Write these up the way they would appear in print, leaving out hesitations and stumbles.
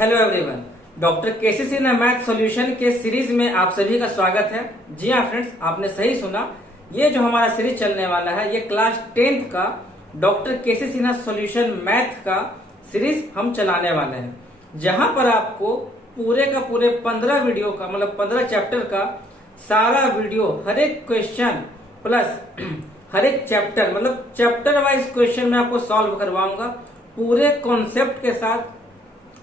Hello everyone, doctor केसी Sinha math solution के series में आप सभी का स्वागत है। जी हाँ फ्रेंड्स, आपने सही सुना। ये जो हमारा सीरीज चलने वाला है ये क्लास 10th का डॉक्टर केसी सिन्हा सॉल्यूशन मैथ का सीरीज हम चलाने वाले हैं, जहां पर आपको पूरे का पूरे 15 वीडियो का मतलब 15 चैप्टर का सारा वीडियो, हर एक क्वेश्चन प्लस हर एक चैप्टर मतलब चैप्टर वाइज क्वेश्चन मैं आपको सॉल्व करवाऊंगा पूरे कॉन्सेप्ट के साथ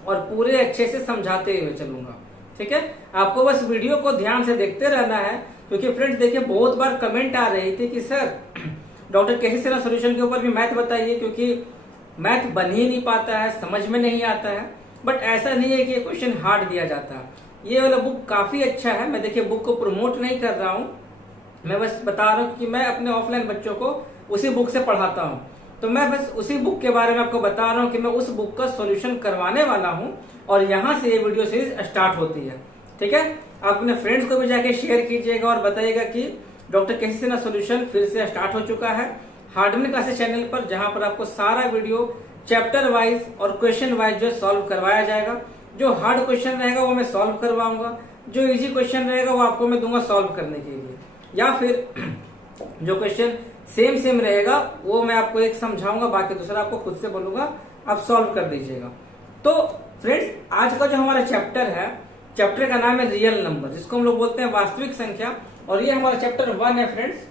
और पूरे अच्छे से समझाते हुए चलूंगा। ठीक है, आपको बस वीडियो को ध्यान से देखते रहना है, क्योंकि फ्रेंड्स देखिए बहुत बार कमेंट आ रही थी कि सर डॉक्टर केसी सिन्हा सॉल्यूशन के ऊपर भी मैथ बताइए, क्योंकि मैथ बन ही नहीं पाता है, समझ में नहीं आता है। बट ऐसा नहीं है कि ये क्वेश्चन हार्ड दिया जाता है। ये वाला बुक काफी अच्छा है। मैं देखिए बुक को प्रमोट नहीं कर रहा हूँ, मैं बस बता रहा हूँ कि मैं अपने ऑफलाइन बच्चों को उसी बुक से पढ़ाता हूँ। तो मैं बस उसी बुक के बारे में आपको बता रहा हूँ कि मैं उस बुक का सॉल्यूशन करवाने वाला हूँ और यहाँ से ये वीडियो सीरीज स्टार्ट होती है। ठीक है, आप अपने फ्रेंड्स को भी जाके शेयर कीजिएगा और बताइएगा कि डॉक्टर केसी सिन्हा सॉल्यूशन फिर से स्टार्ट हो चुका है हार्डमनी क्लासेस चैनल पर, जहां पर आपको सारा वीडियो चैप्टर वाइज और क्वेश्चन वाइज जो सॉल्व करवाया जाएगा। जो हार्ड क्वेश्चन रहेगा वो मैं सॉल्व करवाऊंगा, जो इजी क्वेश्चन रहेगा वो आपको मैं दूंगा सॉल्व करने के लिए, या फिर जो क्वेश्चन सेम रहेगा वो मैं आपको एक समझाऊंगा, बाकी दूसरा आपको खुद से बोलूंगा आप सॉल्व कर दीजिएगा। तो फ्रेंड्स आज का जो हमारा चैप्टर है, चैप्टर का नाम है रियल नंबर, जिसको हम लोग बोलते हैं वास्तविक संख्या, और ये हमारा चैप्टर 1 है फ्रेंड्स,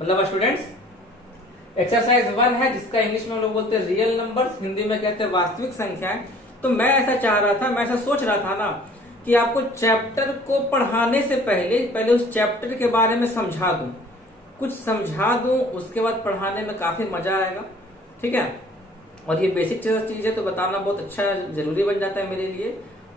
मतलब स्टूडेंट्स एक्सरसाइज 1 है, जिसका इंग्लिश में हम लोग बोलते हैं रियल नंबर्स, हिंदी में कहते हैं वास्तविक संख्याएं। तो मैं ऐसा चाह रहा था, मैं ऐसा सोच रहा था ना कि आपको चैप्टर को पढ़ाने से पहले उस चैप्टर के बारे में समझा दूं, कुछ समझा दूं, उसके बाद पढ़ाने में काफी मजा आएगा। ठीक है, और ये बेसिक चीज है तो बताना बहुत अच्छा जरूरी बन जाता है मेरे लिए।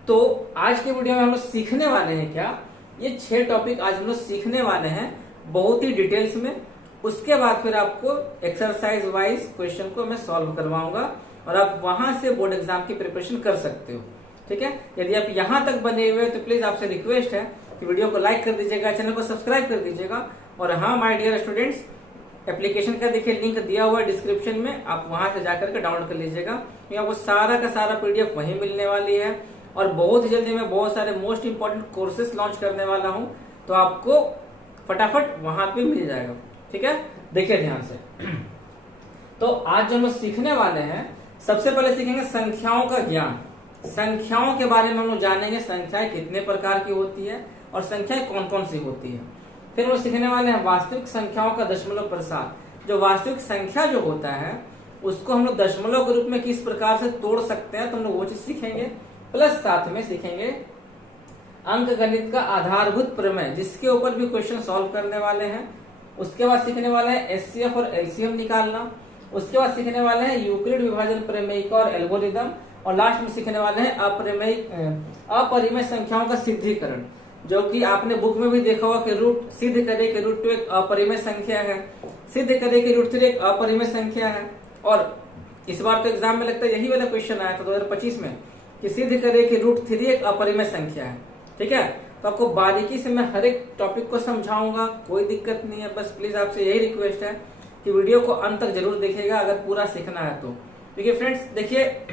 तो आज के वीडियो में हम लोग सीखने वाले हैं क्या, ये 6 टॉपिक आज हम लोग सीखने वाले हैं बहुत ही डिटेल्स में। उसके बाद फिर आपको एक्सरसाइज वाइज क्वेश्चन को मैं सॉल्व करवाऊंगा और आप वहां से बोर्ड एग्जाम की प्रिपरेशन कर सकते हो। ठीक है, यदि आप यहां तक बने हुए तो प्लीज आपसे रिक्वेस्ट है कि वीडियो को लाइक कर दीजिएगा, चैनल को सब्सक्राइब कर दीजिएगा। और हाँ माय डियर स्टूडेंट्स, एप्लीकेशन का देखिए लिंक दिया हुआ है डिस्क्रिप्शन में, आप वहां से जाकर के डाउनलोड कर लीजिएगा, क्योंकि आपको सारा का सारा पीडीएफ वहीं मिलने वाली है। और बहुत जल्दी मैं बहुत सारे मोस्ट इंपोर्टेंट कोर्सेज लॉन्च करने वाला हूं, तो आपको फटाफट वहां पे मिल जाएगा। ठीक है, देखिए ध्यान से। तो आज जो हम सीखने वाले हैं, सबसे पहले सीखेंगे संख्याओं का ज्ञान। संख्याओं के बारे में हम लोग जानेंगे, संख्याएं कितने प्रकार की होती है और संख्याएं कौन कौन सी होती है। फिर वो सीखने वाले हैं वास्तविक संख्याओं का दशमलव प्रसार। जो वास्तविक संख्या जो होता है उसको हम लोग दशमलव के रूप में किस प्रकार से तोड़ सकते हैं, तो हम लोग वो चीज सीखेंगे। प्लस साथ में सीखेंगे अंक गणित का आधारभूत प्रमेय, जिसके ऊपर भी क्वेश्चन सॉल्व करने वाले हैं। उसके बाद सीखने वाले हैं एचसीएफ और एलसीएम निकालना। उसके बाद सीखने वाले हैं यूक्लिड विभाजन प्रमेय और एल्गोरिदम। और लास्ट में सीखने वाले हैं अपरिमेय संख्याओं का सिद्धिकरण, जो कि आपने बुक में भी देखा होगा कि रूट सिद्ध करे कि रूट 2 एक अपरिमेय संख्या है, सिद्ध करे कि रूट 3 एक अपरिमेय संख्या है। और इस बार तो एग्जाम में लगता है यही वाला क्वेश्चन आया था 2025 में कि सिद्ध करे कि रूट 3 एक अपरिमेय संख्या है। ठीक है, तो आपको बारीकी से मैं हर एक टॉपिक को समझाऊंगा, कोई दिक्कत नहीं है। बस प्लीज आपसे यही रिक्वेस्ट है कि वीडियो को अंत तक जरूर देखिएगा अगर पूरा सीखना है तो। देखिए फ्रेंड्स, देखिए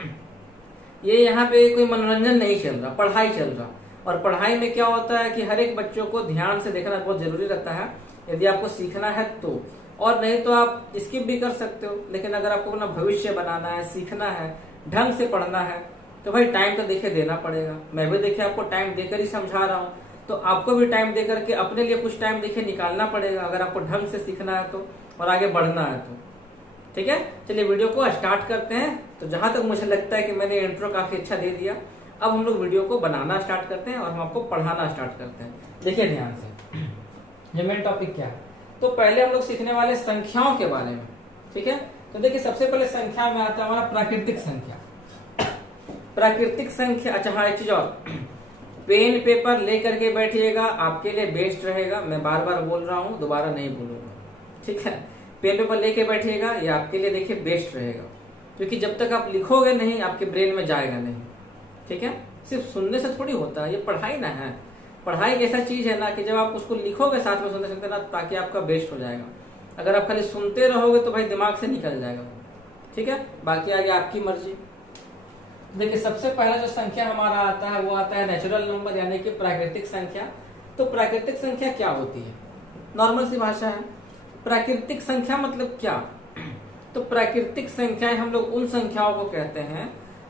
ये यहाँ पे कोई मनोरंजन नहीं चल रहा, पढ़ाई चल रहा। और पढ़ाई में क्या होता है कि हर एक बच्चों को ध्यान से देखना बहुत जरूरी रहता है, यदि आपको सीखना है तो। और नहीं तो आप स्किप भी कर सकते हो, लेकिन अगर आपको अपना भविष्य बनाना है, सीखना है, ढंग से पढ़ना है, तो भाई टाइम तो देखिए देना पड़ेगा। मैं भी देखिए आपको टाइम देकर ही समझा रहा हूँ, तो आपको भी टाइम देकर के अपने लिए कुछ टाइम देखिए निकालना पड़ेगा, अगर आपको ढंग से सीखना है तो और आगे बढ़ना है तो। ठीक है, चलिए वीडियो को स्टार्ट करते हैं। तो जहां तक मुझे लगता है कि मैंने इंट्रो काफी अच्छा दे दिया, अब हम लोग वीडियो को बनाना स्टार्ट करते हैं और हम आपको पढ़ाना स्टार्ट करते हैं। देखिए ध्यान से, ये मेन टॉपिक क्या है। तो पहले हम लोग सीखने वाले संख्याओं के बारे में। ठीक है, तो देखिए सबसे पहले संख्या में आता है हमारा प्राकृतिक संख्या। प्राकृतिक संख्या, अच्छा हाँ एक चीज और, पेन पेपर लेकर के बैठिएगा, आपके लिए बेस्ट रहेगा। मैं बार बार बोल रहा हूँ, दोबारा नहीं बोलूंगा। ठीक है, पेन पेपर लेके बैठिएगा, ये आपके लिए देखिए बेस्ट रहेगा, क्योंकि जब तक आप लिखोगे नहीं आपके ब्रेन में जाएगा नहीं। ठीक है, सिर्फ सुनने से थोड़ी होता है, ये पढ़ाई ना है। पढ़ाई एक ऐसा चीज है ना कि जब आप उसको लिखोगे साथ में सुनते ना, ताकि आपका बेस्ट हो जाएगा। अगर आप खाली सुनते रहोगे तो भाई दिमाग से निकल जाएगा। ठीक है, बाकी आगे आपकी मर्जी। देखिए सबसे पहला जो संख्या हमारा आता है वो आता है नेचुरल नंबर यानी कि प्राकृतिक संख्या। तो प्राकृतिक संख्या क्या होती है? नॉर्मल सी भाषा है। प्राकृतिक संख्या मतलब क्या? तो प्राकृतिक संख्याएं हम लोग उन संख्याओं को कहते हैं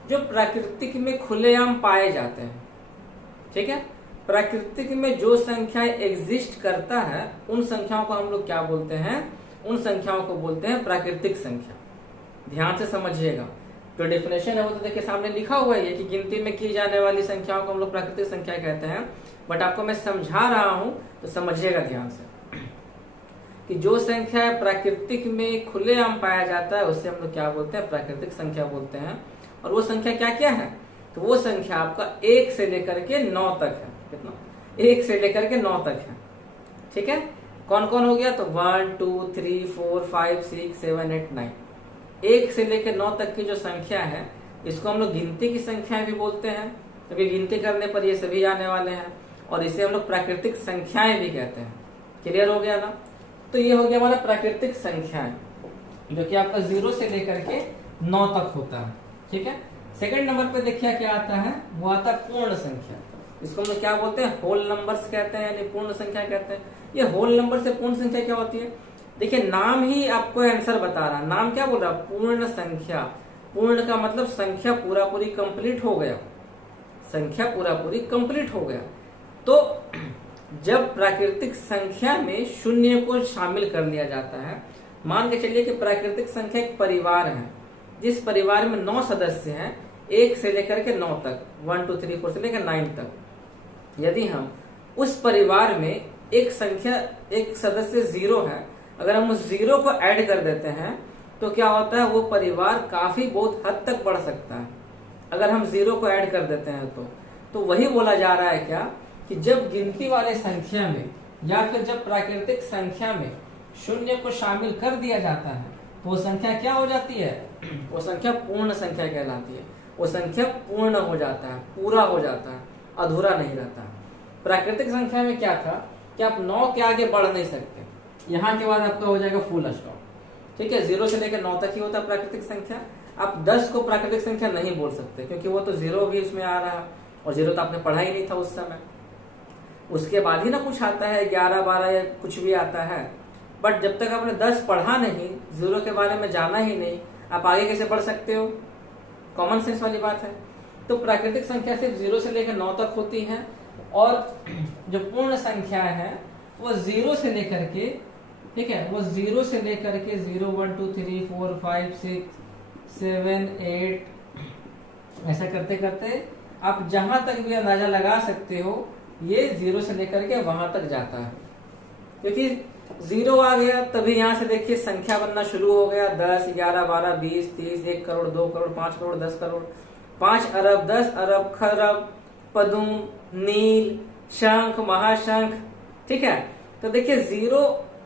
जो प्राकृतिक में खुलेआम पाए जाते हैं। ठीक है, प्राकृतिक में जो संख्या एग्जिस्ट करता है उन संख्याओं को हम लोग क्या बोलते हैं? उन संख्याओं को बोलते हैं प्राकृतिक संख्या। ध्यान से समझिएगा, जो डेफिनेशन है वो तो देखिए सामने लिखा हुआ है कि गिनती में की जाने वाली संख्याओं को हम लोग प्राकृतिक संख्या कहते हैं। बट आपको मैं समझा रहा हूं तो समझिएगा ध्यान से कि जो संख्या प्राकृतिक में खुलेआम पाया जाता है उससे हम लोग क्या बोलते हैं? प्राकृतिक संख्या बोलते हैं। और वो संख्या क्या क्या है? तो वो संख्या आपका 1 से लेकर के 9 तक है। कितना? 1 से लेकर के 9 तक है। ठीक है, कौन कौन हो गया? तो 1 2 3 4 5 6 7 8 9। 1 से लेकर 9 तक की जो संख्या है इसको हम लोग गिनती की संख्याएं भी बोलते हैं, क्योंकि गिनती करने पर ये सभी आने वाले हैं। और इसे हम लोग प्राकृतिक संख्याएं भी कहते हैं। क्लियर हो गया ना? तो ये हो गया हमारा प्राकृतिक संख्याएं, जो कि आपका 0 से लेकर के 9 तक होता है। ठीक है, सेकंड नंबर पे देखिए क्या आता है? वो आता है पूर्ण संख्या। इसको हम लोग क्या बोलते हैं? होल नंबर्स कहते हैं, यानी पूर्ण संख्या कहते हैं। ये होल नंबर से पूर्ण संख्या क्या होती है? देखिए नाम ही आपको आंसर बता रहा है। नाम क्या बोल रहा है? पूर्ण संख्या। पूर्ण का मतलब संख्या पूरा पूरी कंप्लीट हो गया। संख्या पूरा पूरी कंप्लीट हो गया। तो जब प्राकृतिक संख्या में शून्य को शामिल कर लिया जाता है, मान के चलिए कि प्राकृतिक संख्या एक परिवार है जिस परिवार में 9 सदस्य हैं, 1 से लेकर के 9 तक, 1 2 3 4 से लेकर 9 तक। यदि हम उस परिवार में एक सदस्य 0 है, अगर हम उस 0 को ऐड कर देते हैं तो क्या होता है? वो परिवार काफी बहुत हद तक बढ़ सकता है अगर हम 0 को ऐड कर देते हैं। तो वही बोला जा रहा है क्या कि जब गिनती वाले संख्या में या फिर जब प्राकृतिक संख्या में शून्य को शामिल कर दिया जाता है तो वो संख्या क्या हो जाती है? वो संख्या पूर्ण संख्या कहलाती है। वो संख्या पूर्ण हो जाता है, पूरा हो जाता है, अधूरा नहीं रहता। प्राकृतिक संख्या में क्या था कि आप 9 के आगे बढ़ नहीं सकते, यहाँ के बाद आपका हो जाएगा फुल स्टॉप। ठीक है, 0 से लेकर 9 तक ही होता है प्राकृतिक संख्या। आप 10 को प्राकृतिक संख्या नहीं बोल सकते, क्योंकि वो तो 0 भी उसमें आ रहा है, और 0 तो आपने पढ़ा ही नहीं था उस समय। उसके बाद ही ना कुछ आता है, 11 12 या कुछ भी आता है। बट जब तक आपने 10 पढ़ा नहीं, 0 के बारे में जाना ही नहीं, आप आगे कैसे बढ़ सकते हो? कॉमन सेंस वाली बात है। तो प्राकृतिक संख्या सिर्फ 0 से लेकर 9 तक होती है, और जो पूर्ण संख्या है वो 0 से लेकर के, ठीक है, वो 0 से लेकर के 0 1 2 3 4 5 6 7 8 ऐसा करते करते आप जहां तक भी अंदाजा लगा सकते हो, ये 0 से लेकर के वहां तक जाता है। क्योंकि 0 आ गया तभी यहां से देखिए संख्या बनना शुरू हो गया। 10 11 12 20 30 1 करोड़ 2 करोड़ 5 करोड़ 10 करोड़ 5 अरब 10 अरब खरब पदुम नील शंख महाशंख। ठीक है, तो देखिए 0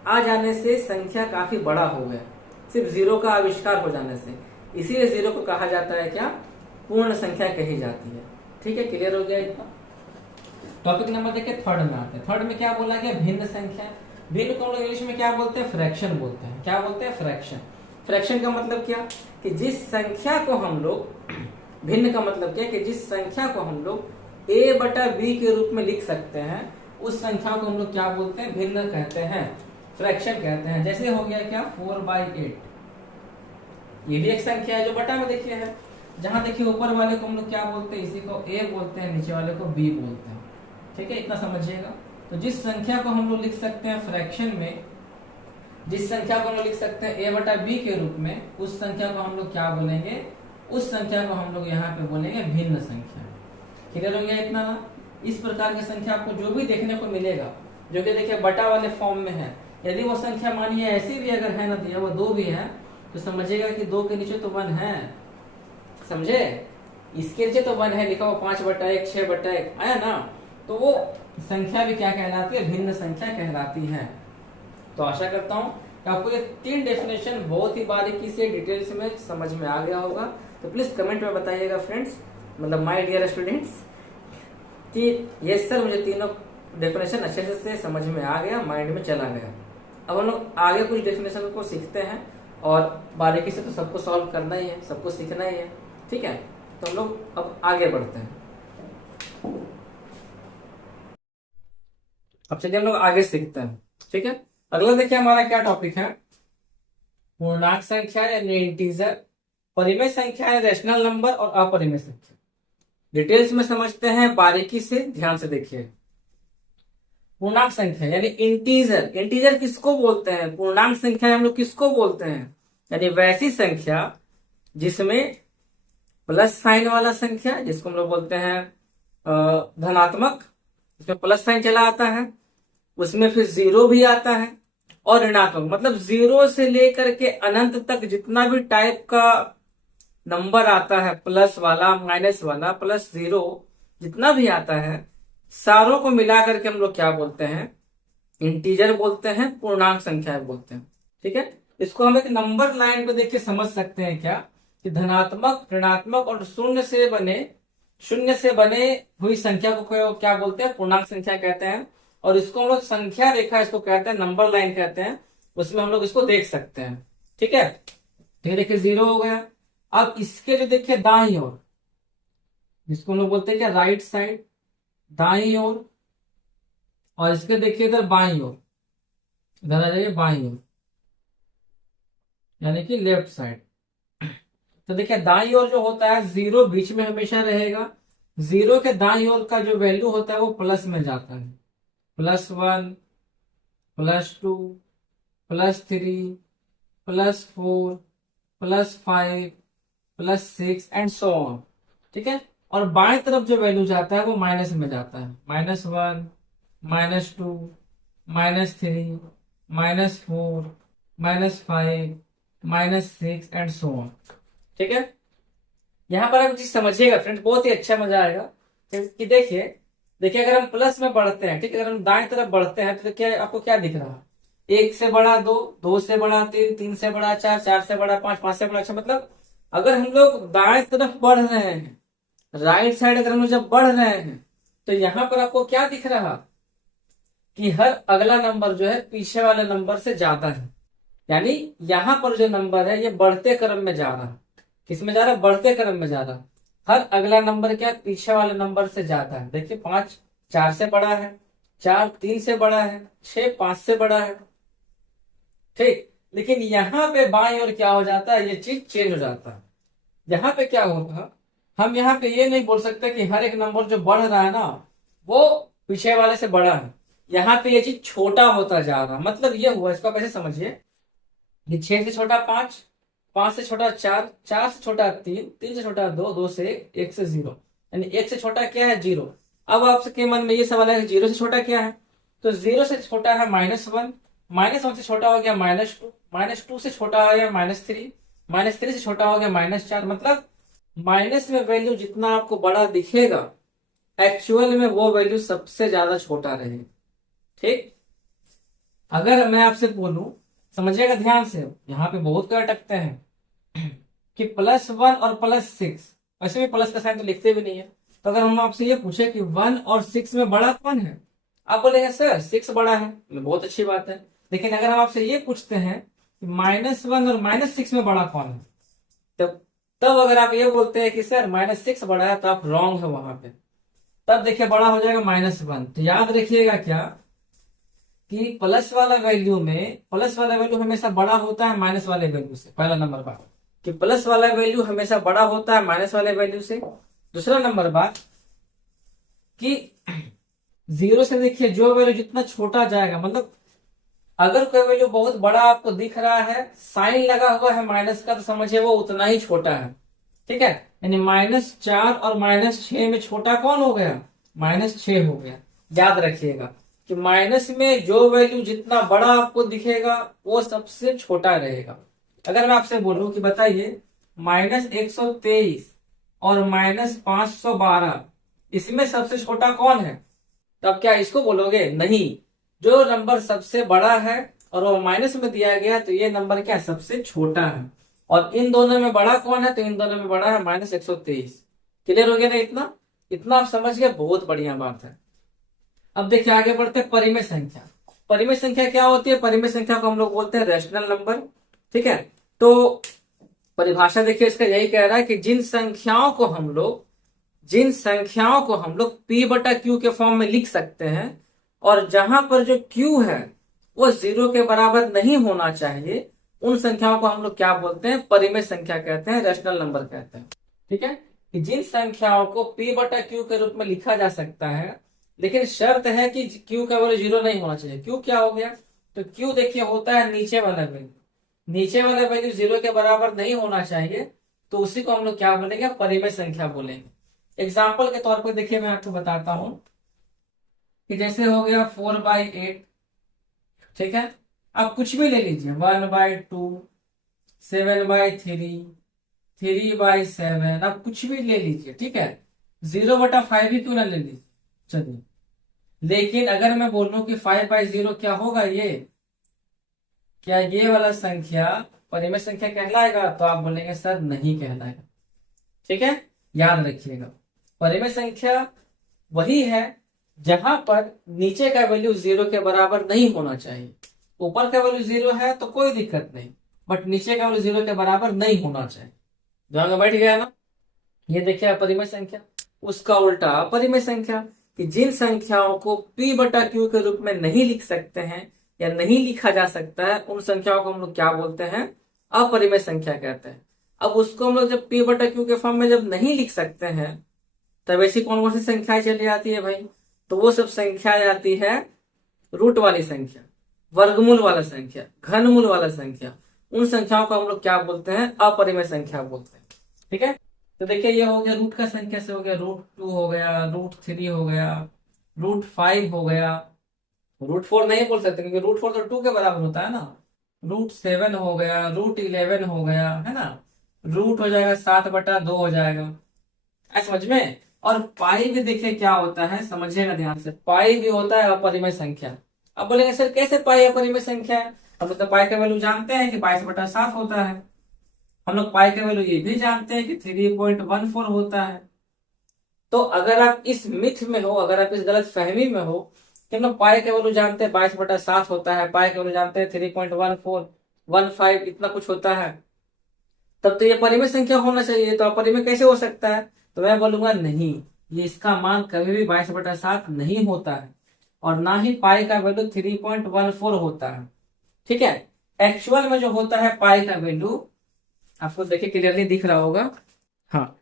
आ जाने से संख्या काफी बड़ा हो गया, सिर्फ 0 का आविष्कार हो जाने से। इसीलिए 0 को कहा जाता है क्या? पूर्ण संख्या कही जाती है। ठीक है, क्लियर हो गया इतना? टॉपिक नंबर देखिए थर्ड में आते हैं। थर्ड में क्या बोला गया? भिन्न संख्या। भिन्न को इंग्लिश में क्या बोलते हैं? फ्रैक्शन बोलते हैं। क्या बोलते हैं? फ्रैक्शन। फ्रैक्शन का मतलब क्या कि जिस संख्या को हम लोग, भिन्न का मतलब क्या कि जिस संख्या को हम लोग a/b के रूप में लिख सकते हैं, उस संख्या को हम लोग क्या बोलते हैं? भिन्न कहते हैं, फ्रैक्शन कहते हैं। जैसे हो गया क्या? 4/8। ये भी एक संख्या है जो बटा में देखिए है। जहां देखिए ऊपर वाले को हम लोग क्या बोलते हैं? इसी को a बोलते हैं, नीचे वाले को b बोलते हैं। ठीक है, इतना समझिएगा। तो जिस संख्या को हम लोग लिख सकते हैं फ्रैक्शन में, जिस संख्या को हम लोग लिख सकते हैं a/b के रूप में, उस संख्या को हम लोग क्या बोलेंगे? उस संख्या को हम लोग यहाँ पे बोलेंगे भिन्न संख्या। क्लियर हो गया इतना? इस प्रकार की संख्या आपको जो भी देखने को मिलेगा, जो कि देखिए बटा वाले फॉर्म में है, यदि वो संख्या मानिए ऐसी भी अगर है ना दिया, वो 2 भी है, तो समझिएगा कि 2 के नीचे तो 1 है। समझे? इसके नीचे तो 1 है, लिखा हुआ 5/1 6/1 आया ना, तो वो संख्या भी क्या कहलाती है? भिन्न संख्या कहलाती है। तो आशा करता हूँ कि आपको ये 3 डेफिनेशन बहुत ही बारीकी से डिटेल्स में समझ में आ गया होगा। तो प्लीज कमेंट में बताइएगा फ्रेंड्स, मतलब माय डियर स्टूडेंट्स, कि ये सर मुझे तीनों डेफिनेशन अच्छे से समझ में आ गया, माइंड में चला गया। अब हम लोग आगे कुछ डेफिनेशन को सीखते हैं, और बारीकी से तो सबको सॉल्व करना ही है, सबको सीखना ही है। ठीक है, तो हम लोग अब आगे बढ़ते हैं। अब चलिए हम लोग आगे सीखते हैं। ठीक है, अगला देखिए हमारा क्या टॉपिक है, पूर्णांक संख्या यानी इंटीजर, परिमेय संख्या है रेशनल नंबर और अपरिमेय संख्या। डिटेल्स में समझते हैं, बारीकी से ध्यान से देखिए। पूर्णांक संख्या यानी इंटीजर, इंटीजर किसको बोलते हैं, पूर्णांक संख्या हम लोग किसको बोलते हैं, यानी वैसी संख्या जिसमें प्लस साइन वाला संख्या, जिसको हम लोग बोलते हैं धनात्मक, उसमें प्लस साइन चला आता है, उसमें फिर जीरो भी आता है, और ऋणात्मक मतलब जीरो से लेकर के अनंत तक जितना भी टाइप का नंबर आता है, प्लस वाला, माइनस वाला, प्लस जीरो, जितना भी आता है, सारों को मिला करके हम लोग क्या बोलते हैं, इंटीजर बोलते हैं, पूर्णांक संख्या बोलते हैं। ठीक है, इसको हम एक नंबर लाइन पे देख के समझ सकते हैं क्या, कि धनात्मक, ऋणात्मक और शून्य से बने हुई संख्या को क्या बोलते हैं, पूर्णांक संख्या कहते हैं। और इसको हम लोग संख्या रेखा इसको कहते हैं, नंबर लाइन कहते हैं, उसमें हम लोग इसको देख सकते हैं। ठीक है, तो ये देखिए जीरो हो गया। अब इसके जो देखिए दाईं ओर, जिसको हम लोग बोलते हैं क्या, राइट साइड, दाईं ओर, और इसके देखिए इधर बाईं ओर, इधर आ जाइए बाईं ओर, यानी कि लेफ्ट साइड। तो देखिए दाईं ओर जो होता है, जीरो बीच में हमेशा रहेगा, जीरो के दाईं ओर का जो वैल्यू होता है वो प्लस में जाता है, +1, +2, +3, +4, +5, +6 एंड सो ऑन। ठीक है, और बाएं तरफ जो वैल्यू जाता है वो माइनस में जाता है, -1, -2, -3, -4, -5, -6 एंड सो ऑन। ठीक है, यहां पर आप चीज समझिएगा फ्रेंड्स, बहुत ही अच्छा मजा आएगा। कि देखिए अगर हम प्लस में बढ़ते हैं, ठीक है, अगर हम दाएं तरफ बढ़ते हैं तो क्या आपको क्या दिख रहा है, 1 से बड़ा 2, 2 से बड़ा 3, 3 से बड़ा 4, 4 से बड़ा 5, 5 से बड़ा 6। मतलब अगर हम लोग दाएं तरफ बढ़ रहे हैं, राइट साइड अगर हम लोग जब बढ़ रहे हैं, तो यहाँ पर आपको क्या दिख रहा, कि हर अगला नंबर जो है पीछे वाले नंबर से ज्यादा है। यानी यहाँ पर जो नंबर है ये बढ़ते क्रम में जा रहा है, किस में जा रहा है, बढ़ते क्रम में जा रहा है। हर अगला नंबर क्या पीछे वाले नंबर से ज्यादा है। देखिए 5 4 से बड़ा है, 4 3 से बड़ा है, 6 5 से बड़ा है। ठीक, लेकिन यहाँ पे बाईं ओर क्या हो जाता है, ये चीज चेंज हो जाता है। यहाँ पे क्या होगा, हम यहाँ पे ये नहीं बोल सकते कि हर एक नंबर जो बढ़ रहा है ना वो पीछे वाले से बड़ा है। यहाँ पे ये चीज छोटा होता जा रहा है। मतलब ये हुआ, इसको कैसे समझिए, ये 6 से छोटा 5, 5 से छोटा 4, 4 से छोटा 3, 3 से छोटा 2, 2 से 1, 1 से 0, यानी 1 से छोटा क्या है, 0। अब आपके मन में ये सवाल है कि 0 से छोटा क्या है, तो 0 से छोटा है -1, -1 से छोटा हो गया -2, -2 से छोटा हो गया -3, -3 से छोटा हो गया -4। मतलब माइनस में वैल्यू जितना आपको बड़ा दिखेगा, एक्चुअल में वो वैल्यू सबसे ज्यादा छोटा रहेगा। ठीक, अगर मैं आपसे बोलूं, समझिएगा ध्यान से, यहाँ पे बहुत क्या अटकते हैं कि +1 और +6, वैसे भी प्लस का साइन तो लिखते भी नहीं है। तो अगर हम आपसे ये पूछे कि 1 और 6 में बड़ा कौन है, आप बोलेंगे सर 6 बड़ा है, बहुत अच्छी बात है। लेकिन अगर हम आपसे ये पूछते हैं कि -1 और -6 में बड़ा कौन है, तब अगर आप ये बोलते हैं कि सर -6 बड़ा है, तो आप रॉन्ग है वहां पे। तब देखिए बड़ा हो जाएगा -1। तो याद रखिएगा क्या, कि प्लस वाला वैल्यू हमेशा बड़ा होता है माइनस वाले वैल्यू से। पहला नंबर बात कि प्लस वाला वैल्यू हमेशा बड़ा होता है माइनस वाले वैल्यू से। दूसरा नंबर बात कि 0 से देखिए जो वैल्यू जितना छोटा जाएगा, मतलब अगर कोई वैल्यू बहुत बड़ा आपको दिख रहा है, साइन लगा हुआ है माइनस का, तो समझिए वो उतना ही छोटा है। ठीक है, यानी -4 और -6 में छोटा कौन हो गया, -6 हो गया। याद रखिएगा कि माइनस में जो वैल्यू जितना बड़ा आपको दिखेगा वो सबसे छोटा रहेगा। अगर मैं आपसे बोलूं कि बताइए -123 और -512, इसमें सबसे छोटा कौन है, तो आप क्या इसको बोलोगे, नहीं, जो नंबर सबसे बड़ा है और वो माइनस में दिया गया, तो ये नंबर क्या सबसे छोटा है। और इन दोनों में बड़ा कौन है, तो इन दोनों में बड़ा है -123। क्लियर हो गया ना, इतना आप समझ गए, बहुत बढ़िया बात है। अब देखिए आगे बढ़ते हैं, परिमेय संख्या। परिमेय संख्या क्या होती है, परिमेय संख्या को हम लोग बोलते हैं रेशनल नंबर। ठीक है, तो परिभाषा देखिए इसका यही कह रहा है कि जिन संख्याओं को हम लोग P बटा Q के फॉर्म में लिख सकते हैं और जहां पर जो Q है वो 0 के बराबर नहीं होना चाहिए, उन संख्याओं को हम लोग क्या बोलते हैं, परिमेय संख्या कहते हैं, रैशनल नंबर कहते हैं। ठीक है, कि जिन संख्याओं को P बटा Q के रूप में लिखा जा सकता है, लेकिन शर्त है कि Q का वैल्यू 0 नहीं होना चाहिए। Q क्या हो गया, तो Q देखिए होता है नीचे वाला वैल्यू, नीचे वाला वैल्यू 0 के बराबर नहीं होना चाहिए, तो उसी को हम लोग क्या बोलेंगे, परिमेय संख्या बोलेंगे। एग्जाम्पल के तौर पर देखिए मैं आपको बताता हूं कि जैसे हो गया 4/8, ठीक है, आप कुछ भी ले लीजिए, 1/2, 7/3, 3/7, आप कुछ भी ले लीजिए, ठीक है, 0/5 ही क्यों ना ले लीजिए, चलिए। लेकिन अगर मैं बोलूं कि 5/0 क्या होगा, क्या ये वाला संख्या परिमेय संख्या कहलाएगा, तो आप बोलेंगे सर नहीं कहलाएगा। ठीक है, याद रखिएगा, परिमेय संख्या वही है जहां पर नीचे का वैल्यू 0 के बराबर नहीं होना चाहिए। ऊपर का वैल्यू 0 है तो कोई दिक्कत नहीं, बट नीचे का वैल्यू 0 के बराबर नहीं होना चाहिए। दिमाग में बैठ गया ना। ये देखिए अपरिमेय संख्या, उसका उल्टा अपरिमेय संख्या, कि जिन संख्याओं को P बटा Q के रूप में नहीं लिख सकते हैं या नहीं लिखा जा सकता है, उन संख्याओं को हम लोग क्या बोलते हैं, अपरिमेय संख्या कहते हैं। अब उसको हम लोग जब P बटा Q के फॉर्म में जब नहीं लिख सकते हैं, तब ऐसी कौन कौन सी संख्याएं चली आती है भाई, तो वो सब संख्याएं आती है रूट वाली संख्या, वर्गमूल वाला संख्या, घनमूल वाला संख्या, उन संख्याओं को हम लोग क्या बोलते हैं, अपरिमेय संख्या बोलते हैं। ठीक है, तो देखिए ये हो गया रूट का संख्या से, हो गया √2 हो गया, √3 हो गया, √5 हो गया, √4 नहीं बोल सकते क्योंकि √4 तो 2 के बराबर होता है ना, √7 हो गया, √11 हो गया, है ना, रूट हो जाएगा 7/2 हो जाएगा, ऐसा समझ में। और पाई भी देखिए क्या होता है, समझिएगा ध्यान से, पाई भी होता है अपरिमेय संख्या। अब बोलेंगे सर कैसे पाई अपरिमेय संख्या है, हम लोग तो पाई का वैल्यू जानते हैं कि 22/7 होता है, हम लोग पाई का वैल्यू ये भी जानते हैं कि 3.14 होता है। तो अगर आप इस मिथ में हो, अगर आप इस गलत फहमी में हो कि हम लोग पाई का वैल्यू जानते हैं 22/7 होता है, पाई का वैल्यू जानते हैं 3.1415 इतना कुछ होता है, तब तो ये परिमेय संख्या होना चाहिए, तो अपरिमेय कैसे हो सकता है, तो मैं बोलूंगा नहीं, ये इसका मान कभी भी 22/7 नहीं होता है, और ना ही पाई का वैल्यू 3.14 होता है। ठीक है, एक्चुअल में जो होता है पाई का वैल्यू, आपको देखिए क्लियरली दिख रहा होगा, हाँ,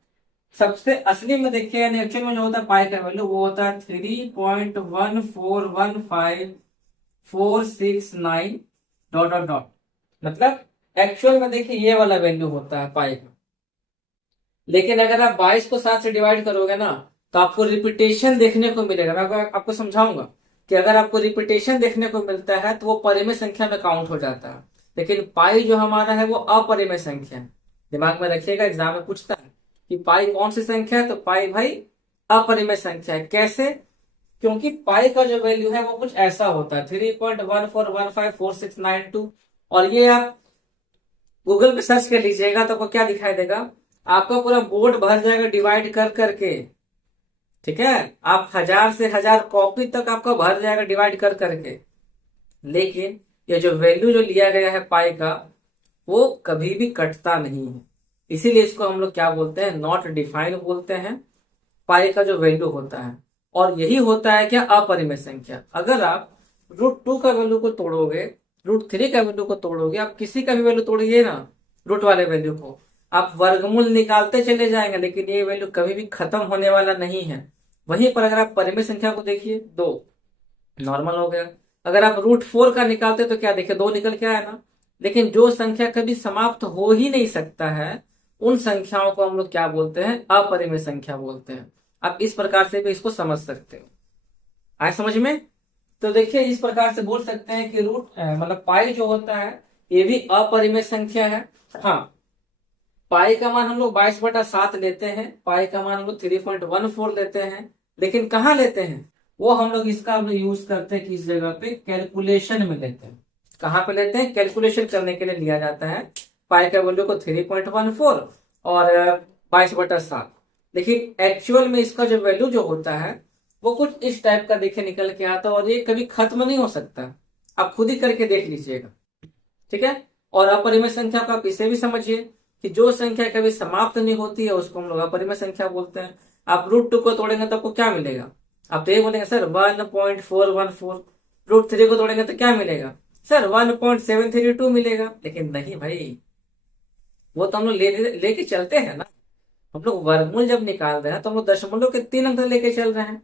सबसे असली में देखिए यानी एक्चुअल में जो होता है पाई का वैल्यू, वो होता है 3.1415469 ... मतलब एक्चुअल में देखिए ये वाला वैल्यू होता है पाई का। लेकिन अगर आप 22 को 7 से डिवाइड करोगे ना, तो आपको रिपीटेशन देखने को मिलेगा। मैं आपको समझाऊंगा कि अगर आपको रिपीटेशन देखने को मिलता है तो वो परिमेय संख्या में काउंट हो जाता है, लेकिन पाई जो हमारा है वो अपरिमेय संख्या है। दिमाग में रखिएगा, एग्जाम में पूछता है कि पाई कौन सी संख्या है, तो पाई भाई अपरिमेय संख्या है। कैसे, क्योंकि पाई का जो वैल्यू है वो कुछ ऐसा होता है 3.14154692, और ये आप गूगल पे सर्च कर लीजिएगा तो आपको क्या दिखाई देगा, आपका पूरा बोर्ड भर जाएगा डिवाइड कर करके। ठीक है, आप 1000 से 1000 कॉपी तक आपका भर जाएगा डिवाइड कर करके, लेकिन ये जो वैल्यू जो लिया गया है पाई का, वो कभी भी कटता नहीं है, इसीलिए इसको हम लोग क्या बोलते हैं, नॉट डिफाइंड बोलते हैं, पाई का जो वैल्यू होता है। और यही होता है क्या, अपरिमेय संख्या। अगर आप √2 का वैल्यू को तोड़ोगे, √3 का वैल्यू को तोड़ोगे, आप किसी का भी वैल्यू तोड़िए ना, रूट वाले वैल्यू को, आप वर्गमूल निकालते चले जाएंगे, लेकिन ये वैल्यू कभी भी खत्म होने वाला नहीं है। वहीं पर अगर आप परिमेय संख्या को देखिए, 2 नॉर्मल हो गया। अगर आप √4 का निकालते तो क्या देखिए, 2 निकल के आया ना। लेकिन जो संख्या कभी समाप्त हो ही नहीं सकता है, उन संख्याओं को हम लोग क्या बोलते हैं, अपरिमेय संख्या बोलते हैं। आप इस प्रकार से भी इसको समझ सकते हो, आए समझ में। तो देखिए इस प्रकार से बोल सकते हैं कि मतलब पाई जो होता है ये भी अपरिमेय संख्या है। हाँ, पाई का मान हम लोग 22/7 लेते हैं, पाई का मान हम लोग 3.14 लेते हैं, लेकिन कहाँ लेते हैं, वो हम लोग इसका यूज करते हैं किस जगह पे, कैलकुलेशन में लेते हैं। कहाँ पे लेते हैं, कैलकुलेशन करने के लिए लिया जाता है पाई का वैल्यू को 3.14 और 22/7। लेकिन एक्चुअल में इसका जो वैल्यू जो होता है वो कुछ इस टाइप का देखिए निकल के आता है, और ये कभी खत्म नहीं हो सकता, आप खुद ही करके देख लीजिएगा। ठीक है, और अपरिमेय संख्या को आप इसे भी समझिए कि जो संख्या कभी समाप्त नहीं होती है उसको हम लोग अपरिमेय संख्या बोलते हैं। आप √2 को तोड़ेंगे तो आपको क्या मिलेगा? आप तो ये बोलेंगे सर 1.414। √3 को तोड़ेंगे तो क्या मिलेगा? सर 1.732 मिलेगा। लेकिन नहीं भाई, वो तो हम लोग लेके चलते हैं ना। हम लोग वर्गमूल जब निकाल रहे हैं तो हम लोग दशमलव के 3 अंक तक लेके चल रहे हैं।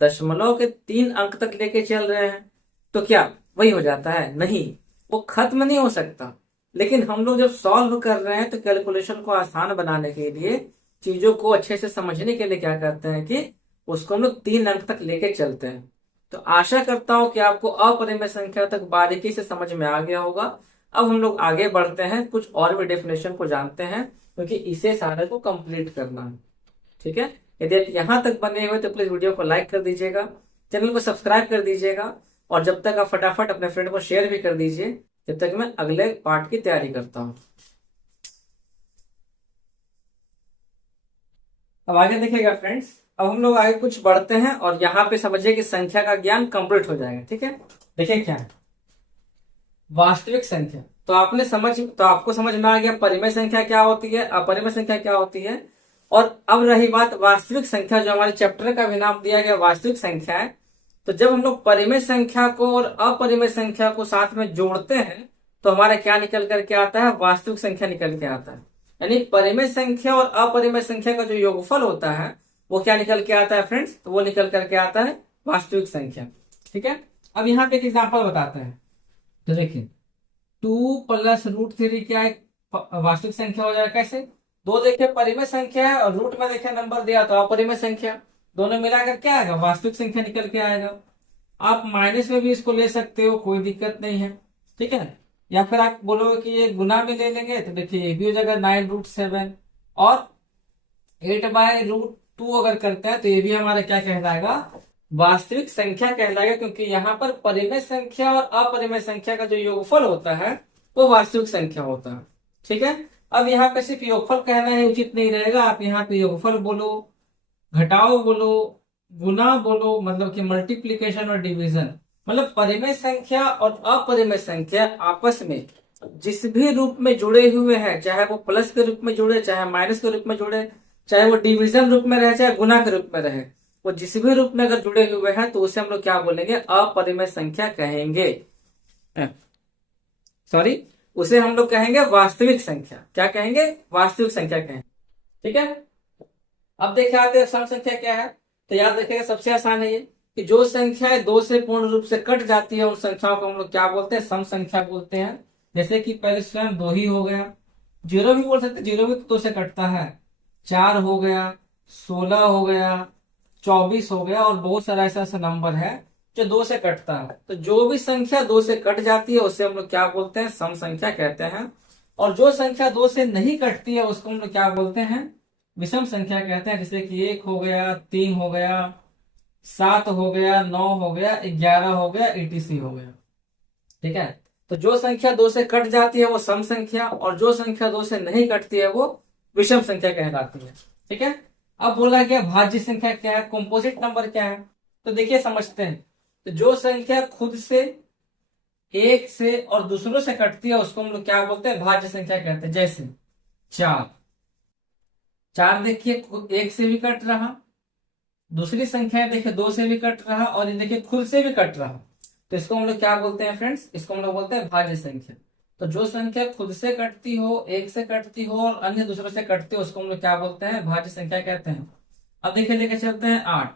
दशमलव के 3 अंक तक लेके चल रहे हैं तो क्या वही हो जाता है? नहीं, वो खत्म नहीं हो सकता। लेकिन हम लोग जब सॉल्व कर रहे हैं तो कैलकुलेशन को आसान बनाने के लिए, चीजों को अच्छे से समझने के लिए क्या करते हैं कि उसको हम लोग 3 अंक तक लेके चलते हैं। तो आशा करता हूं कि आपको अपरिमेय संख्या तक बारीकी से समझ में आ गया होगा। अब हम लोग आगे बढ़ते हैं, कुछ और भी डेफिनेशन को जानते हैं, क्योंकि इसे सारे को कंप्लीट करना है। ठीक है, यदि आप यहाँ तक बने हुए तो प्लीज वीडियो को लाइक कर दीजिएगा, चैनल को सब्सक्राइब कर दीजिएगा, और जब तक आप फटाफट अपने फ्रेंड को शेयर भी कर दीजिए, जब तक मैं अगले पार्ट की तैयारी करता हूं। अब आगे देखिएगा फ्रेंड्स, अब हम लोग आगे कुछ बढ़ते हैं और यहाँ पे समझिए कि संख्या का ज्ञान कंप्लीट हो जाएगा। ठीक है, देखिए क्या है वास्तविक संख्या। तो आपको समझ में आ गया परिमेय संख्या क्या होती है, अपरिमेय संख्या क्या होती है। और अब रही बात वास्तविक संख्या, जो हमारे चैप्टर का भी नाम दिया गया वास्तविक संख्या है। तो जब हम लोग परिमेय संख्या को और अपरिमेय संख्या को साथ में जोड़ते हैं तो हमारा क्या निकल करके आता है? वास्तविक संख्या निकल के आता है। यानी परिमेय संख्या और अपरिमेय संख्या का जो योगफल होता है वो क्या निकल के आता है फ्रेंड्स? तो वो निकल करके आता है वास्तविक संख्या। ठीक है, अब यहाँ पे एक एग्जाम्पल बताते हैं। तो देखिए 2 + √3 क्या एक वास्तविक संख्या हो जाएगा? कैसे? 2 देखिए परिमेय संख्या है और रूट में देखिए नंबर दिया तो अपरिमेय संख्या, दोनों मिलाकर क्या आएगा? वास्तविक संख्या निकल के आएगा। आप माइनस में भी इसको ले सकते हो, कोई दिक्कत नहीं है। ठीक है, या फिर आप बोलोगे कि ये गुना में ले लेंगे तो देखिए ये भी हो जाएगा 9√7, और 8/√2 अगर करते हैं तो ये भी हमारा क्या कहलाएगा? वास्तविक संख्या कहलाएगा, क्योंकि यहाँ पर परिमेय संख्या और अपरिमेय संख्या का जो योगफल होता है वो वास्तविक संख्या होता है। ठीक है, अब यहाँ पे सिर्फ योगफल कहना है उचित नहीं रहेगा। आप यहाँ पे योगफल बोलो, घटाओ बोलो, गुना बोलो, मतलब कि मल्टीप्लीकेशन और डिवीजन। मतलब परिमेय संख्या और अपरिमेय संख्या आपस में जिस भी रूप में जुड़े हुए हैं, चाहे वो प्लस के रूप में जुड़े, चाहे माइनस के रूप में जुड़े, चाहे वो डिवीजन रूप में रहे, चाहे गुना के रूप में रहे, वो जिस भी रूप में अगर जुड़े हुए हैं तो उसे हम लोग क्या बोलेंगे? अपरिमेय संख्या कहेंगे। सॉरी, उसे हम लोग कहेंगे वास्तविक संख्या। क्या कहेंगे? वास्तविक संख्या कहेंगे। ठीक है, अब देखिए आते हैं सम संख्या क्या है। तो याद रखिएगा सबसे आसान है ये कि जो संख्याएं 2 से पूर्ण रूप से कट जाती है उन संख्याओं को हम लोग क्या बोलते हैं? सम संख्या बोलते हैं। जैसे कि पहले स्वयं 2 ही हो गया, 0 भी बोल सकते, 0 भी तो 2 से कटता है, 4 हो गया, 16 हो गया, 24 हो गया, और बहुत सारा ऐसा ऐसा नंबर है जो 2 से कटता है। तो जो भी संख्या 2 से कट जाती है उसे हम लोग क्या बोलते हैं? सम संख्या कहते हैं। और जो संख्या 2 से नहीं कटती है उसको हम लोग क्या बोलते हैं? विषम संख्या कहते हैं। जैसे कि 1 हो गया, 3 हो गया, 7 हो गया, 9 हो गया, 11 हो गया, etc हो गया। ठीक है, तो जो संख्या 2 से कट जाती है वो सम संख्या, और जो संख्या 2 से नहीं कटती है वो विषम संख्या कहलाती है। ठीक है, अब बोला गया भाज्य संख्या क्या है, कंपोजिट नंबर क्या है। तो देखिए समझते हैं। तो जो संख्या खुद से, एक से और दूसरों से कटती है उसको हम लोग क्या बोलते हैं? भाज्य संख्या कहते हैं। जैसे 4 देखिए एक से भी कट रहा, दूसरी संख्या देखिए 2 से भी कट रहा, और ये देखिए खुद से भी कट रहा। तो इसको हम लोग क्या बोलते हैं फ्रेंड्स? इसको हम लोग बोलते हैं भाज्य संख्या। तो जो संख्या खुद से कटती हो, एक से कटती हो और अन्य दूसरों से कटती हो उसको हम लोग क्या बोलते हैं? भाज्य संख्या कहते हैं। अब देखिए लेके चलते हैं 8।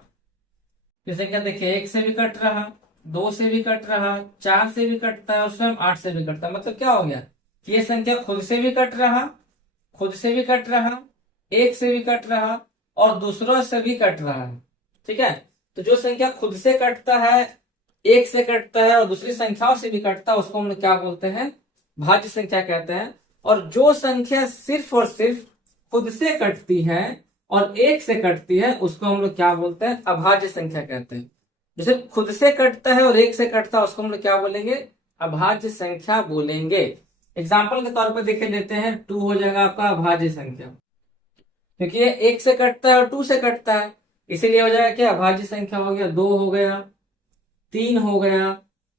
ये संख्या देखिए 1 से भी कट रहा, 2 से भी कट रहा, 4 से भी कटता है और स्वयं 8 से भी कटता है। मतलब क्या हो गया कि ये संख्या खुद से भी कट रहा, खुद से भी कट रहा, एक से भी कट रहा और दूसरों से भी कट रहा है। ठीक है, तो जो संख्या खुद से कटता है, एक से कटता है और दूसरी संख्याओं से भी कटता है उसको हम लोग क्या बोलते हैं? भाज्य संख्या कहते हैं। और जो संख्या सिर्फ और सिर्फ खुद से कटती है और एक से कटती है उसको हम लोग क्या बोलते हैं? अभाज्य संख्या कहते हैं। जैसे खुद से कटता है और एक से कटता है उसको हम लोग क्या बोलेंगे? अभाज्य संख्या बोलेंगे। एग्जाम्पल के तौर पर देखे लेते हैं, 2 हो जाएगा आपका अभाज्य संख्या, क्योंकि ये 1 से कटता है और 2 से कटता है, इसीलिए हो जाएगा क्या? अभाज्य संख्या हो गया। 2 हो गया, 3 हो गया,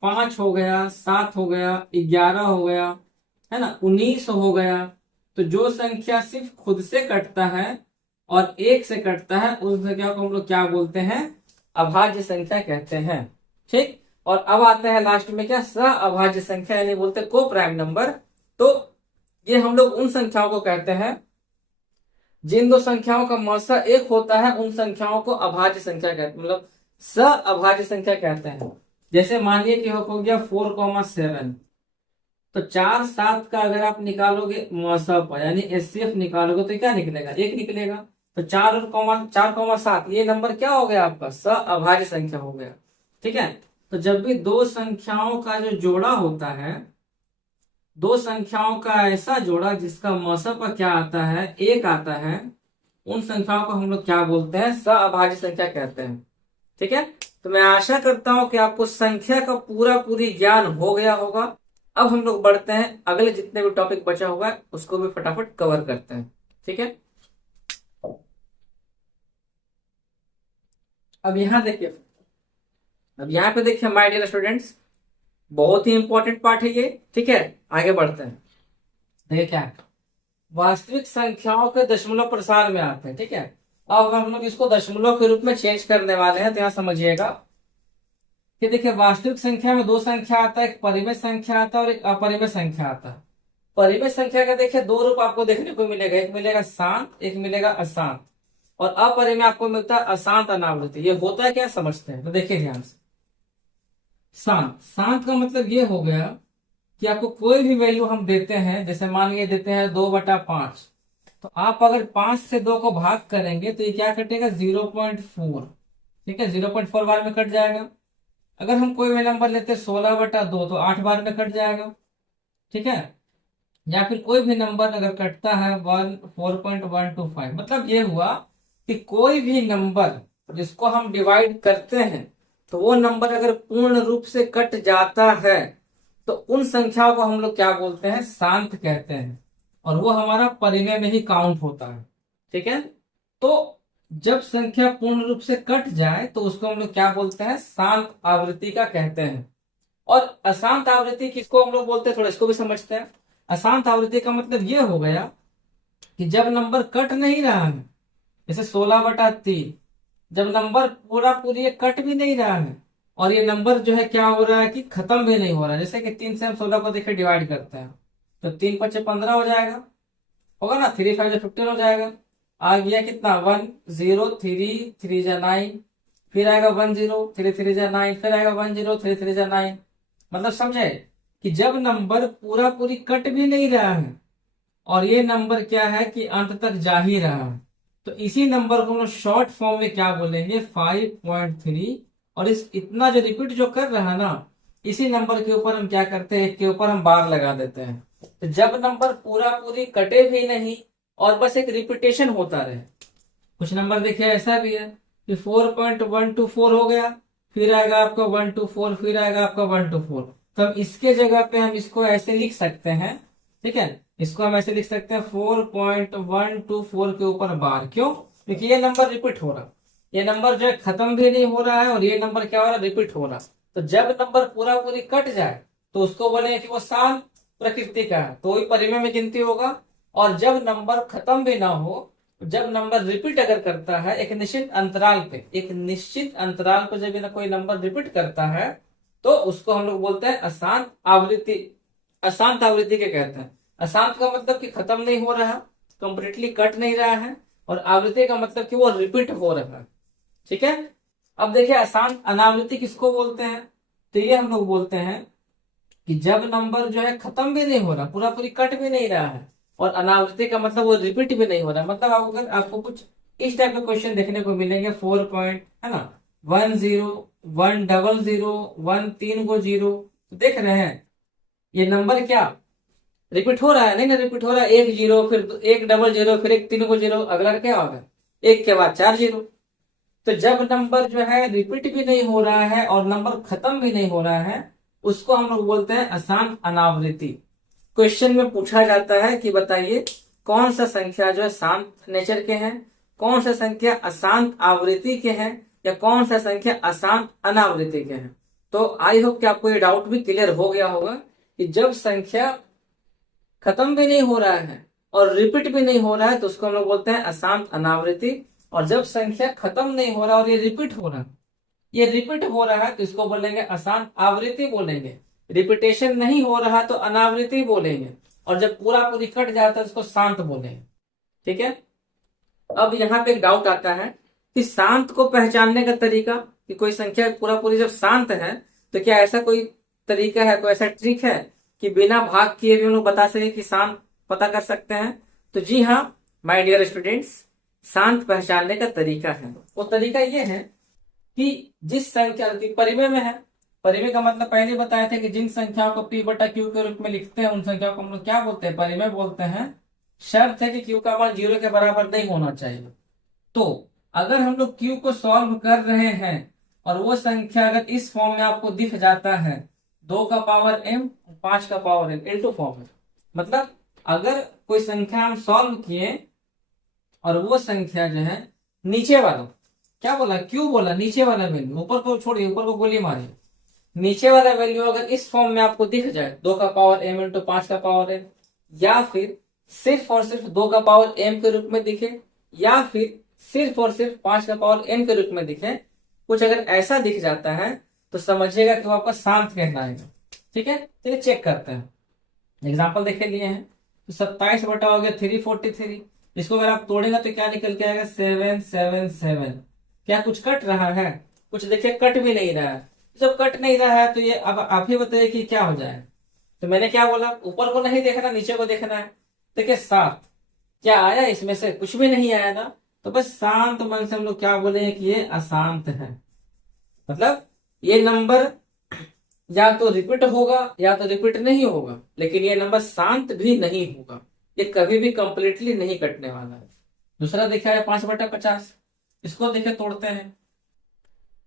5 हो गया, 7 हो गया, 11 हो गया, है ना, 19 हो गया, तो जो संख्या सिर्फ खुद से कटता है और एक से कटता है उस संख्या को हम लोग क्या बोलते हैं, अभाज्य संख्या कहते हैं। ठीक, और अब आते हैं लास्ट में क्या, अभाज्य संख्या यानी बोलते को प्राइम नंबर। तो ये हम लोग उन संख्याओं को कहते हैं जिन दो संख्याओं का मौसा एक होता है, उन संख्याओं को अभाज्य संख्या कहते हैं, मतलब अभाज्य संख्या कहते हैं। जैसे मानिए कि हो गया 4,7, तो 4 7 का अगर आप निकालोगे मौसा यानी एचसीएफ निकालोगे तो क्या निकलेगा, एक निकलेगा। तो 4,7 ये नंबर क्या हो गया आपका, अभाज्य संख्या हो गया। ठीक है, तो जब भी दो संख्याओं का जो जोड़ा होता है, दो संख्याओं का ऐसा जोड़ा जिसका मौसा क्या आता है, एक आता है, उन संख्याओं को हम लोग क्या बोलते हैं, अभाज्य संख्या कहते हैं। ठीक है, तो मैं आशा करता हूं कि आपको संख्या का पूरी ज्ञान हो गया होगा। अब हम लोग बढ़ते हैं, अगले जितने भी टॉपिक बचा हुआ है उसको भी फटाफट कवर करते हैं। ठीक है, अब यहाँ देखिए, अब यहाँ पे देखिए माय डियर स्टूडेंट्स, बहुत ही इंपॉर्टेंट पार्ट है ये। ठीक है, आगे बढ़ते हैं। देखिए क्या है, वास्तविक संख्याओं के दशमलव प्रसार में आते हैं। ठीक है, अब हम लोग इसको दशमलव के रूप में चेंज करने वाले हैं, तो यहाँ समझिएगा कि देखिए वास्तविक संख्या में दो संख्या आता है, एक परिमेय संख्या आता है और एक अपरिमेय संख्या आता है। परिमेय संख्या का देखिए दो रूप आपको देखने को मिलेगा, एक मिलेगा शांत, एक मिलेगा अशांत, और अपरिमेय आपको मिलता है अशांत अनावृत्ति। ये होता है क्या, समझते हैं, तो देखिए ध्यान से। शांत का मतलब ये हो गया कि आपको कोई भी वैल्यू हम देते हैं, जैसे मान लिए देते हैं 2/5, तो आप अगर 5 से 2 को भाग करेंगे तो ये क्या कटेगा, 0.4। ठीक है, 0.4 बार में कट जाएगा। अगर हम कोई भी नंबर लेते हैं 16/2 तो 8 बार में कट जाएगा। ठीक है, या फिर कोई भी नंबर अगर कटता है 4.125, मतलब ये हुआ कि कोई भी नंबर जिसको हम डिवाइड करते हैं तो वो नंबर अगर पूर्ण रूप से कट जाता है तो उन संख्याओं को हम लोग क्या बोलते हैं, शांत कहते हैं, और वो हमारा परिमेय में ही काउंट होता है। ठीक है, तो जब संख्या पूर्ण रूप से कट जाए तो उसको हम लोग क्या बोलते हैं, शांत आवृत्ति का कहते हैं। और अशांत आवृत्ति किसको हम लोग बोलते हैं, थोड़ा इसको भी समझते हैं। अशांत आवृत्ति का मतलब ये हो गया कि जब नंबर कट नहीं रहा है, जैसे 16/3, जब नंबर पूरी कट भी नहीं रहा है और ये नंबर जो है क्या हो रहा है कि खत्म भी नहीं हो रहा है। जैसे कि 3 से हम 16 को देखिए डिवाइड करते हैं तो 3 5 15 हो जाएगा, होगा ना, 3 5 15 हो जाएगा। आ गया कितना, 1 0 3 3 जा 9, फिर आएगा 1 0 3 3 जा 9, फिर आएगा 1 0 3 3 जा 9। मतलब समझे कि जब नंबर पूरी कट भी नहीं रहा है और ये नंबर क्या है कि अंत तक जा ही रहा है, तो इसी नंबर को हम लोग शॉर्ट फॉर्म में क्या बोलेंगे, 5.3। और इस इतना जो रिपीट जो कर रहा है ना, इसी नंबर के ऊपर हम क्या करते हैं, एक के ऊपर हम बार लगा देते हैं। तो जब नंबर पूरी कटे भी नहीं और बस एक रिपीटेशन होता रहे। कुछ नंबर देखिए ऐसा भी है कि 4.124 हो गया, फिर आएगा आपका 124, फिर आएगा आपका 124। तो हम इसके जगह पे हम इसको ऐसे लिख सकते हैं। ठीक है, इसको हम ऐसे लिख सकते हैं 4.124 के ऊपर बार। क्यों, क्योंकि ये नंबर रिपीट हो रहा, ये नंबर जो है खत्म भी नहीं हो रहा है और ये नंबर क्या हो रहा है, रिपीट हो रहा। तो जब नंबर पूरी कट जाए तो उसको बोले कि वो शांत प्रकृति का है, तो वही परिमेय में गिनती होगा। और जब नंबर खत्म भी ना हो, जब नंबर रिपीट अगर करता है एक निश्चित अंतराल पे, जब ना कोई नंबर रिपीट करता है तो उसको हम लोग बोलते हैं अशांत आवृत्ति। अशांत आवृत्ति के कहते हैं। अशांत का मतलब कि खत्म नहीं हो रहा, कंप्लीटली कट नहीं रहा है, और आवृत्ति का मतलब कि वो रिपीट हो रहा है। ठीक है, अब देखिए अशांत अनावृत्ति किसको बोलते हैं, तो ये हम लोग बोलते हैं कि जब नंबर जो है खत्म भी नहीं हो रहा, पूरी कट भी नहीं रहा है, और अनावृत्ति का मतलब वो रिपीट भी नहीं हो रहा। मतलब अगर आपको कुछ इस टाइप के क्वेश्चन देखने को मिलेंगे, 4 पॉइंट है ना, 1 0 1 0 1 3 को 0, तो देख रहे हैं ये नंबर क्या रिपीट हो रहा है, नहीं ना रिपीट हो रहा है। 1 0 फिर 1 0 फिर 1 3 को 0, अगला क्या होगा, 1 के बाद 4 0। तो जब नंबर जो है रिपीट भी नहीं हो रहा है और नंबर खत्म भी नहीं हो रहा है, उसको हम लोग बोलते हैं अशांत अनावृत्ति। क्वेश्चन में पूछा जाता है कि बताइए कौन सा संख्या जो है शांत नेचर के हैं, कौन सा संख्या अशांत आवृत्ति के हैं, या कौन सा संख्या अशांत अनावृत्ति के हैं। तो आई होप कि आपको ये डाउट भी क्लियर हो गया होगा कि जब संख्या खत्म भी नहीं हो रहा है और रिपीट भी नहीं हो रहा है तो उसको हम लोग बोलते हैं अशांत अनावृत्ति। और जब संख्या खत्म नहीं हो रहा और ये रिपीट हो रहा, ये रिपीट हो रहा है तो इसको बोलेंगे अशांत आवृत्ति बोलेंगे। रिपीटेशन नहीं हो रहा तो अनावृत्ति बोलेंगे। और जब पूरा पूरी कट जाता है उसको शांत बोलेंगे। ठीक है। अब यहाँ पे एक डाउट आता है कि शांत को पहचानने का तरीका, कि कोई संख्या पूरा पूरी जब शांत है तो क्या ऐसा कोई तरीका है, कोई ऐसा ट्रिक है कि बिना भाग किए भी हम लोग बता सके कि शांत पता कर सकते हैं? तो जी हाँ माय डियर स्टूडेंट्स, शांत पहचानने का तरीका है। वो तरीका ये है कि जिस संख्या परिमेय में है, परिमेय का मतलब पहले बताए थे कि जिन संख्याओं को p बटा क्यू के रूप में लिखते हैं उन संख्याओं को हम लोग क्या बोलते हैं? परिमेय बोलते हैं। शर्त है कि क्यू का मान 0 के बराबर नहीं होना चाहिए। तो अगर हम लोग क्यू को सॉल्व कर रहे हैं और वो संख्या अगर इस फॉर्म में आपको दिख जाता है 2 का पावर m 5 का पावर n इनटू फॉर्म में, मतलब अगर कोई संख्या हम सॉल्व किए और वो संख्या जो है नीचे वाला, क्या बोला? क्यू बोला, नीचे वाला वैल्यू, ऊपर को छोड़िए, ऊपर को गोली मारिए, नीचे वाला वैल्यू अगर इस फॉर्म में आपको दिख जाए 2 का पावर m इंटू 5 का पावर n, या फिर सिर्फ और सिर्फ 2 का पावर m के रूप में दिखे, या फिर सिर्फ और सिर्फ 5 का पावर n के रूप में दिखे, कुछ अगर ऐसा दिख जाता है तो समझिएगा कि वो आपका शांत कहलाएगा। ठीक है, चलिए चेक करते हैं। एग्जाम्पल देखे लिए हैं तो 27 बटा हो गया 343, इसको अगर आप तोड़ेगा तो क्या निकल के आएगा? 777। क्या कुछ कट रहा है? कुछ देखिए कट भी नहीं रहा है। जब कट नहीं रहा है तो ये अब आप ही बताइए कि क्या हो जाए। तो मैंने क्या बोला? ऊपर को नहीं देखना, नीचे को देखना है। देखिए 7 क्या आया? इसमें से कुछ भी नहीं आया ना, तो बस शांत मन से हम लोग क्या बोलेंगे कि ये अशांत है। मतलब ये नंबर या तो रिपीट होगा या तो रिपीट नहीं होगा, लेकिन ये नंबर शांत भी नहीं होगा। ये कभी भी कंप्लीटली नहीं कटने वाला है। दूसरा देखा है 5 बटा 50, इसको देखे तोड़ते हैं।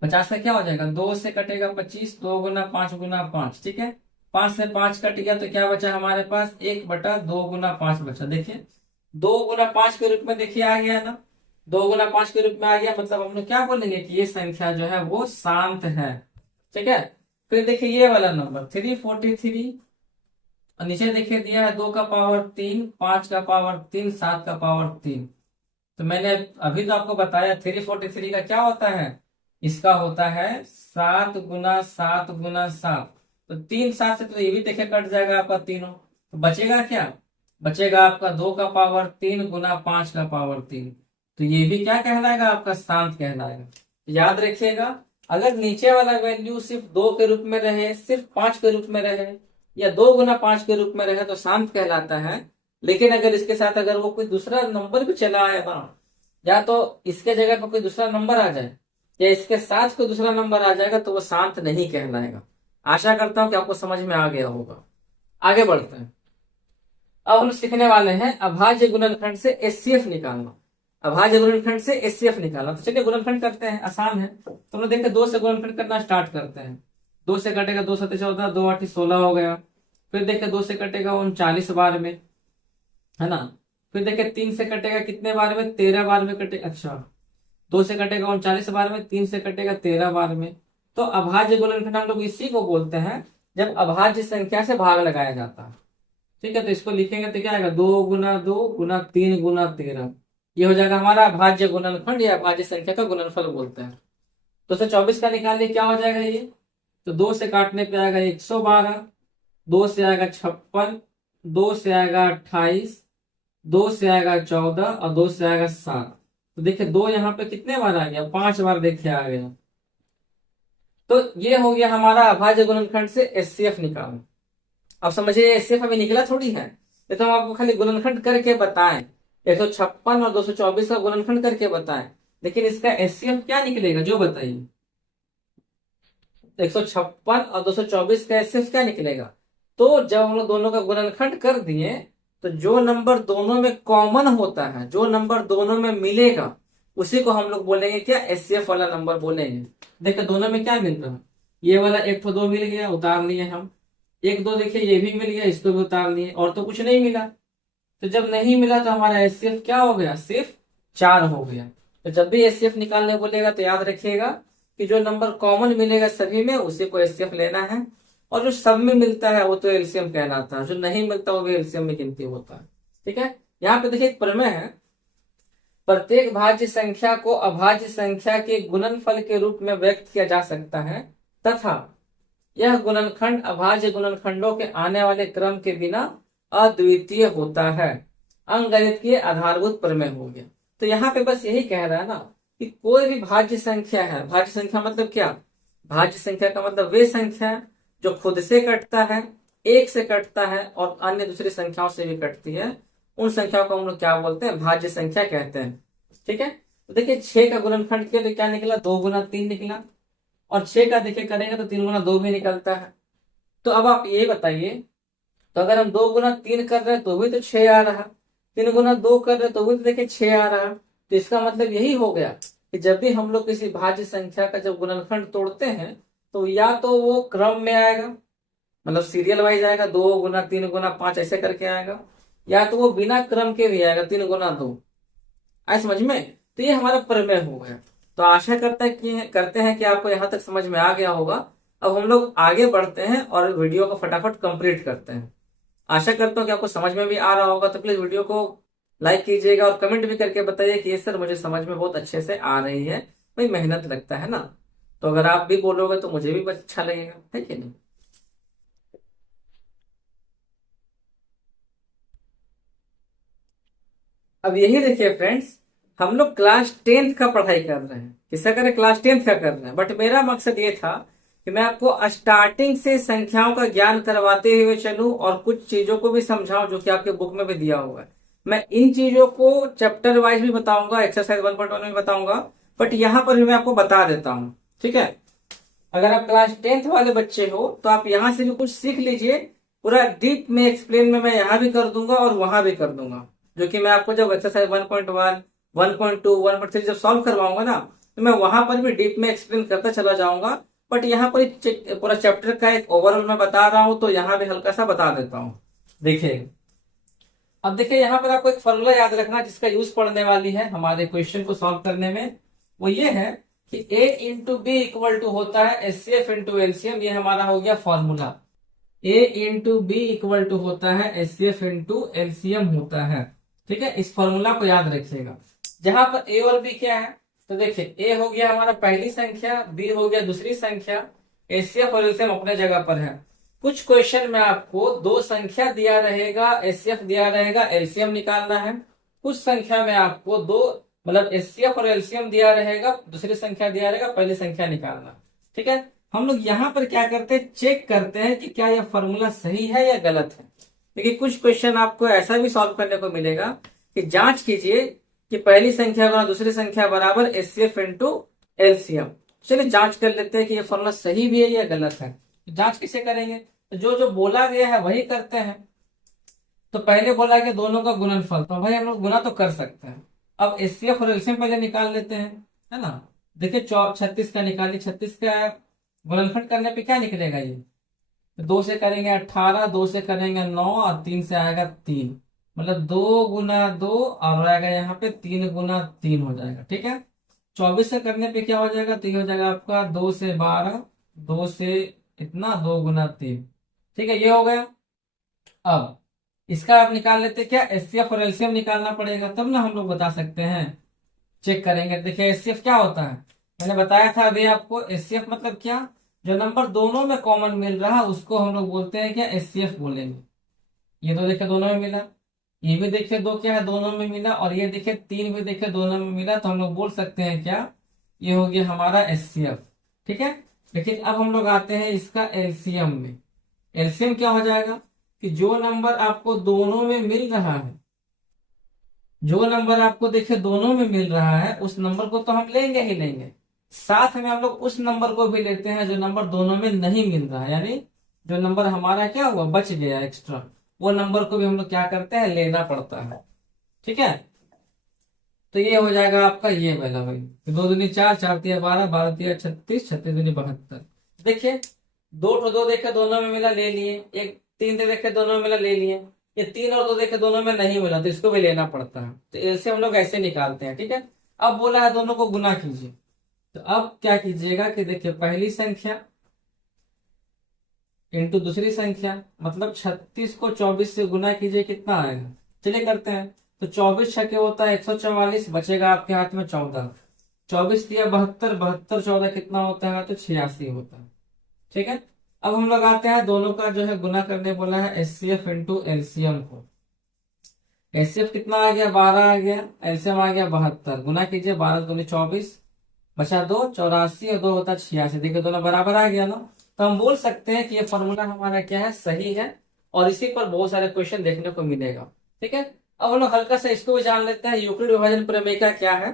50 का क्या हो जाएगा? 2 से कटेगा 25, 2 गुना 5 गुना 5। ठीक है, 5 से 5 कट गया तो क्या बचा हमारे पास? 1 बटा 2 गुना 5 बचा। देखिए 2 गुना 5 के रूप में देखिए आ गया ना, 2 गुना 5 के रूप में आ गया, मतलब हम लोग क्या बोलेंगे कि ये संख्या जो है वो शांत है। ठीक है, फिर देखिए ये वाला नंबर 343, और नीचे देखिए दिया है 2 का पावर 3, 5 का पावर 3, 7 का पावर 3। तो मैंने अभी तो आपको बताया 343 का क्या होता है? इसका होता है 7 गुना 7 गुना 7। तो 3 7 से तो ये भी देखिए कट जाएगा आपका तीनों, तो बचेगा क्या? बचेगा आपका 2 का पावर 3 गुना 5 का पावर 3। तो ये भी क्या कहलाएगा? आपका शांत कहलाएगा। याद रखिएगा, अगर नीचे वाला वैल्यू सिर्फ 2 के रूप में रहे, सिर्फ 5 के रूप में रहे, या 2 गुना 5 के रूप में रहे तो शांत कहलाता है। लेकिन अगर इसके साथ अगर वो कोई दूसरा नंबर भी चला आए ना, या तो इसके जगह पर कोई दूसरा नंबर आ जाए या इसके साथ कोई दूसरा नंबर आ जाएगा तो वो शांत नहीं कहलाएगा। आशा करता हूं कि आपको समझ में आ गया होगा। आगे बढ़ते हैं। अब हम सीखने वाले हैं अभाज्य गुणनखंड से एचसीएफ निकालना। अभाज्य गुणनखंड से एचसीएफ निकालना। तो चलिए गुणनखंड करते हैं, आसान है। तो हम लोग देखते 2 से गुणनखंड करना स्टार्ट करते हैं। 2 से कटेगा 2 7 14, 2 8 16 हो गया। फिर देखिए 2 से कटेगा 39 बार में, है ना। फिर देखिए 3 से कटेगा कितने बार में? 13 बार में कटे। अच्छा, 2 से कटेगा 39 बार में, 3 से कटेगा 13 बार में। तो अभाज्य गुणनखंड हम लोग इसी को बोलते हैं जब अभाज्य संख्या से भाग लगाया जाता है। ठीक है, तो इसको लिखेंगे तो क्या आएगा? 2 गुना 2 गुना 3 गुना 13, ये हो जाएगा हमारा अभाज्य गुणनखंड या अभाज्य संख्या का गुणनफल बोलते हैं। 224 का निकालिए, क्या हो जाएगा ये? तो 2 से काटने पे आएगा 112, 2 से आएगा 56, 2 से आएगा 28, 2 से आएगा 14 और 2 से आएगा 7। तो देखिए 2 यहाँ पे कितने बार आ गया? 5 बार देखिए आ गया। तो ये हो गया हमारा अभाज्य गुणनखंड से एचसीएफ निकालना। अब समझिए एचसीएफ अभी निकला थोड़ी है, ये तो हम आपको खाली गुणनखंड करके बताएं। 156 और 224 का गुणनखंड करके बताएं, लेकिन इसका एचसीएफ क्या निकलेगा जो बताइए? 156 और 224 का एचसीएफ क्या निकलेगा? तो जब हम लोग दोनों का गुणनखंड कर दिए तो जो नंबर दोनों में कॉमन होता है, जो नंबर दोनों में मिलेगा, उसी को हम लोग बोलेंगे क्या? एचसीएफ वाला नंबर बोलेंगे। देखो दोनों में क्या मिल रहा है? ये वाला 1 तो 2 मिल गया, उतार लिए हम। 1 2 देखिए ये भी मिल गया, इसको भी उतार लिए, और तो कुछ नहीं मिला। तो जब नहीं मिला तो हमारा एचसीएफ क्या हो गया? सिर्फ 4 हो गया। तो जब भी एचसीएफ निकालने बोलेगा तो याद रखिएगा कि जो नंबर कॉमन मिलेगा सभी में उसी को एचसीएफ लेना है, और जो सब में मिलता है वो तो एलसीएम कहलाता है, जो नहीं मिलता वो भी एलसीएम में गिनती होता है। ठीक है, यहाँ पे देखिए एक प्रमेय है, प्रत्येक भाज्य संख्या को अभाज्य संख्या के गुणनफल के रूप में व्यक्त किया जा सकता है तथा यह गुणनखंड अभाज्य गुणनखंडों के आने वाले क्रम के बिना अद्वितीय होता है। अंकगणित के आधारभूत प्रमेय हो गया। तो यहाँ पे बस यही कह रहा है ना कि कोई भी भाज्य संख्या है, भाज्य संख्या मतलब क्या, भाज्य संख्या का मतलब वे संख्या जो खुद से कटता है, एक से कटता है और अन्य दूसरी संख्याओं से भी कटती है, उन संख्याओं को हम लोग क्या बोलते हैं, भाज्य संख्या कहते हैं। ठीक है, तो देखिए 6 का गुणनखंड किया तो क्या निकला, 2 गुना 3 निकला, और 6 का देखिए करेंगे तो 3 गुना 2 भी निकलता है। तो अब आप ये बताइए, तो अगर हम 2 गुना 3 कर रहे हैं तो भी तो 6 आ रहा, 3 गुना 2 कर रहे हैं तो भी तो देखिए 6 आ रहा। तो इसका मतलब यही हो गया कि जब भी हम लोग किसी भाज्य संख्या का जब गुणनखंड तोड़ते हैं तो या तो वो क्रम में आएगा, मतलब सीरियल वाइज आएगा, 2 गुना 3 गुना 5 ऐसे करके आएगा, या तो वो बिना क्रम के भी आएगा, 3 गुना 2। आए समझ में? तो ये हमारा प्रमेय हो गया। तो आशा करते हैं कि आपको यहाँ तक समझ में आ गया होगा। अब हम लोग आगे बढ़ते हैं और वीडियो को फटाफट कंप्लीट करते हैं। आशा करता हूँ कि आपको समझ में भी आ रहा होगा। तो प्लीज वीडियो को लाइक कीजिएगा और कमेंट भी करके बताइए कि ये सर मुझे समझ में बहुत अच्छे से आ रही है। भाई मेहनत लगता है ना, तो अगर आप भी बोलोगे तो मुझे भी अच्छा लगेगा, है कि नहीं। अब यही देखिए फ्रेंड्स, हम लोग क्लास 10th का पढ़ाई कर रहे हैं, किसका कर रहे हैं, क्लास 10th का कर रहे हैं। बट मेरा मकसद ये था कि मैं आपको स्टार्टिंग से संख्याओं का ज्ञान करवाते हुए चलूं और कुछ चीजों को भी समझाऊं जो कि आपके बुक में भी दिया हुआ है। मैं इन चीजों को चैप्टर वाइज भी बताऊंगा, एक्सरसाइज 1.1 में बताऊंगा, बट यहाँ पर भी मैं आपको बता देता हूँ। ठीक है, अगर आप क्लास 10th वाले बच्चे हो तो आप यहाँ से भी कुछ सीख लीजिए। पूरा डीप में एक्सप्लेन में मैं यहाँ भी कर दूंगा और वहां भी कर दूंगा, जो कि मैं आपको जब एक्सरसाइज 1.1, 1.2, 1.3 जब सॉल्व करवाऊंगा ना, तो मैं वहां पर भी डीप में एक्सप्लेन करता चला जाऊंगा। बट यहाँ पर पूरा चैप्टर का एक ओवरऑल मैं बता रहा हूँ, तो यहाँ भी हल्का सा बता देता हूँ। देखिए, अब देखिए यहाँ पर आपको एक फॉर्मूला याद रखना जिसका यूज पढ़ने वाली है हमारे क्वेश्चन को सॉल्व करने में। वो ये है कि A into B equal to होता है HCF इंटू एलसीएम। ये हमारा हो गया formula. A into B equal to होता है HCF इंटू एलसीएम होता है। ठीक है, इस फॉर्मूला को याद रखिएगा। जहां पर A और B क्या है, तो देखिए A हो गया हमारा पहली संख्या, B हो गया दूसरी संख्या, HCF और एलसीएम अपने जगह पर है। कुछ क्वेश्चन में आपको 2 संख्या दिया रहेगा, HCF दिया रहेगा, एलसीएम निकालना है। कुछ संख्या में आपको 2 मतलब HCF और एलसीएम दिया रहेगा, दूसरी संख्या दिया रहेगा, पहली संख्या निकालना। ठीक है, हम लोग यहाँ पर क्या करते हैं, चेक करते हैं कि क्या यह फॉर्मूला सही है या गलत है। देखिए कुछ क्वेश्चन आपको ऐसा भी सॉल्व करने को मिलेगा कि जांच कीजिए कि पहली संख्या गुना दूसरी संख्या बराबर HCF इंटू एलसीएम। चलिए जांच कर लेते हैं कि ये फॉर्मूला सही भी है या गलत है। जांच किसे करेंगे, तो जो जो बोला गया है वही करते हैं। तो पहले बोला गया दोनों का गुणनफल, तो भाई हम लोग गुना तो कर सकते हैं। अब HCF और एलसीएम पहले निकाल लेते हैं, है ना। देखिए 36 का निकालिए, 36 का गुणनखंड करने पे क्या निकलेगा, ये 2 से करेंगे 18, 2 से करेंगे 9 और 3 से आएगा 3, मतलब 2 गुना 2 और आएगा यहाँ पे 3 गुना 3 हो जाएगा। ठीक है, 24 से करने पे क्या हो जाएगा, तो ये हो जाएगा आपका 2 से 12, 2 से इतना 2 गुना 3। ठीक है, ये हो गया। अब इसका आप निकाल लेते, क्या HCF और एलसीएम निकालना पड़ेगा, तब ना हम लोग बता सकते हैं। चेक करेंगे, देखिए HCF क्या होता है, मैंने बताया था अभी आपको। HCF मतलब क्या, जो नंबर दोनों में कॉमन मिल रहा है उसको हम लोग बोलते हैं क्या, HCF बोलेंगे। ये तो देखिए दोनों में मिला, ये भी देखिए 2 क्या है दोनों में मिला, और ये देखिए 3 भी देखिए दोनों में मिला, तो हम लोग बोल सकते हैं क्या, ये हो गया हमारा HCF। ठीक है, लेकिन अब हम लोग आते हैं इसका एलसीएम में। एलसीएम क्या हो जाएगा कि जो नंबर आपको दोनों में मिल रहा है, जो नंबर आपको देखिए दोनों में मिल रहा है, उस नंबर को तो हम लेंगे ही लेंगे, साथ में हम लोग उस नंबर को भी लेते हैं जो नंबर दोनों में नहीं मिल रहा है, यानी जो नंबर हमारा क्या हुआ बच गया एक्स्ट्रा, वो नंबर को भी हम लोग क्या करते हैं, लेना पड़ता है। ठीक है, तो ये हो जाएगा आपका ये वाला भाई, 2 दूनी 4, 4 तिया 12, 12 तिया 36, 36 दूनी 72। देखिए 2 देखे दोनों में मिला, ले लिए। एक 3 देखे दोनों में मिला, ले लिए। ये 3 और 2 देखे दोनों में नहीं मिला, तो इसको भी लेना पड़ता है। तो ऐसे हम लोग ऐसे निकालते हैं। ठीक है, अब बोला है दोनों को गुना कीजिए, तो अब क्या कीजिएगा कि देखिए पहली संख्या इंटू दूसरी संख्या, मतलब 36 को 24 से गुना कीजिए, कितना आएगा, चलिए करते हैं। तो 24 छके होता है 144, बचेगा आपके हाथ में 14। 24 दिया 72, 72 14 कितना होता है, तो 86 होता है। ठीक है, अब हम लोग आते हैं दोनों का जो है गुना करने बोला है, एचसीएफ इंटू एलसीएम को। एचसीएफ कितना आ गया, 12 आ गया, एलसीएम आ गया 72, गुना कीजिए 12 दूनी 24, बचा 2 84 और 2 होता है 86। देखिए दोनों बराबर आ गया ना, तो हम बोल सकते हैं कि ये फॉर्मूला हमारा क्या है, सही है। और इसी पर बहुत सारे क्वेश्चन देखने को मिलेगा। ठीक है, अब हम लोग हल्का सा इसको भी जान लेते हैं, यूक्लिड विभाजन प्रमेय क्या है।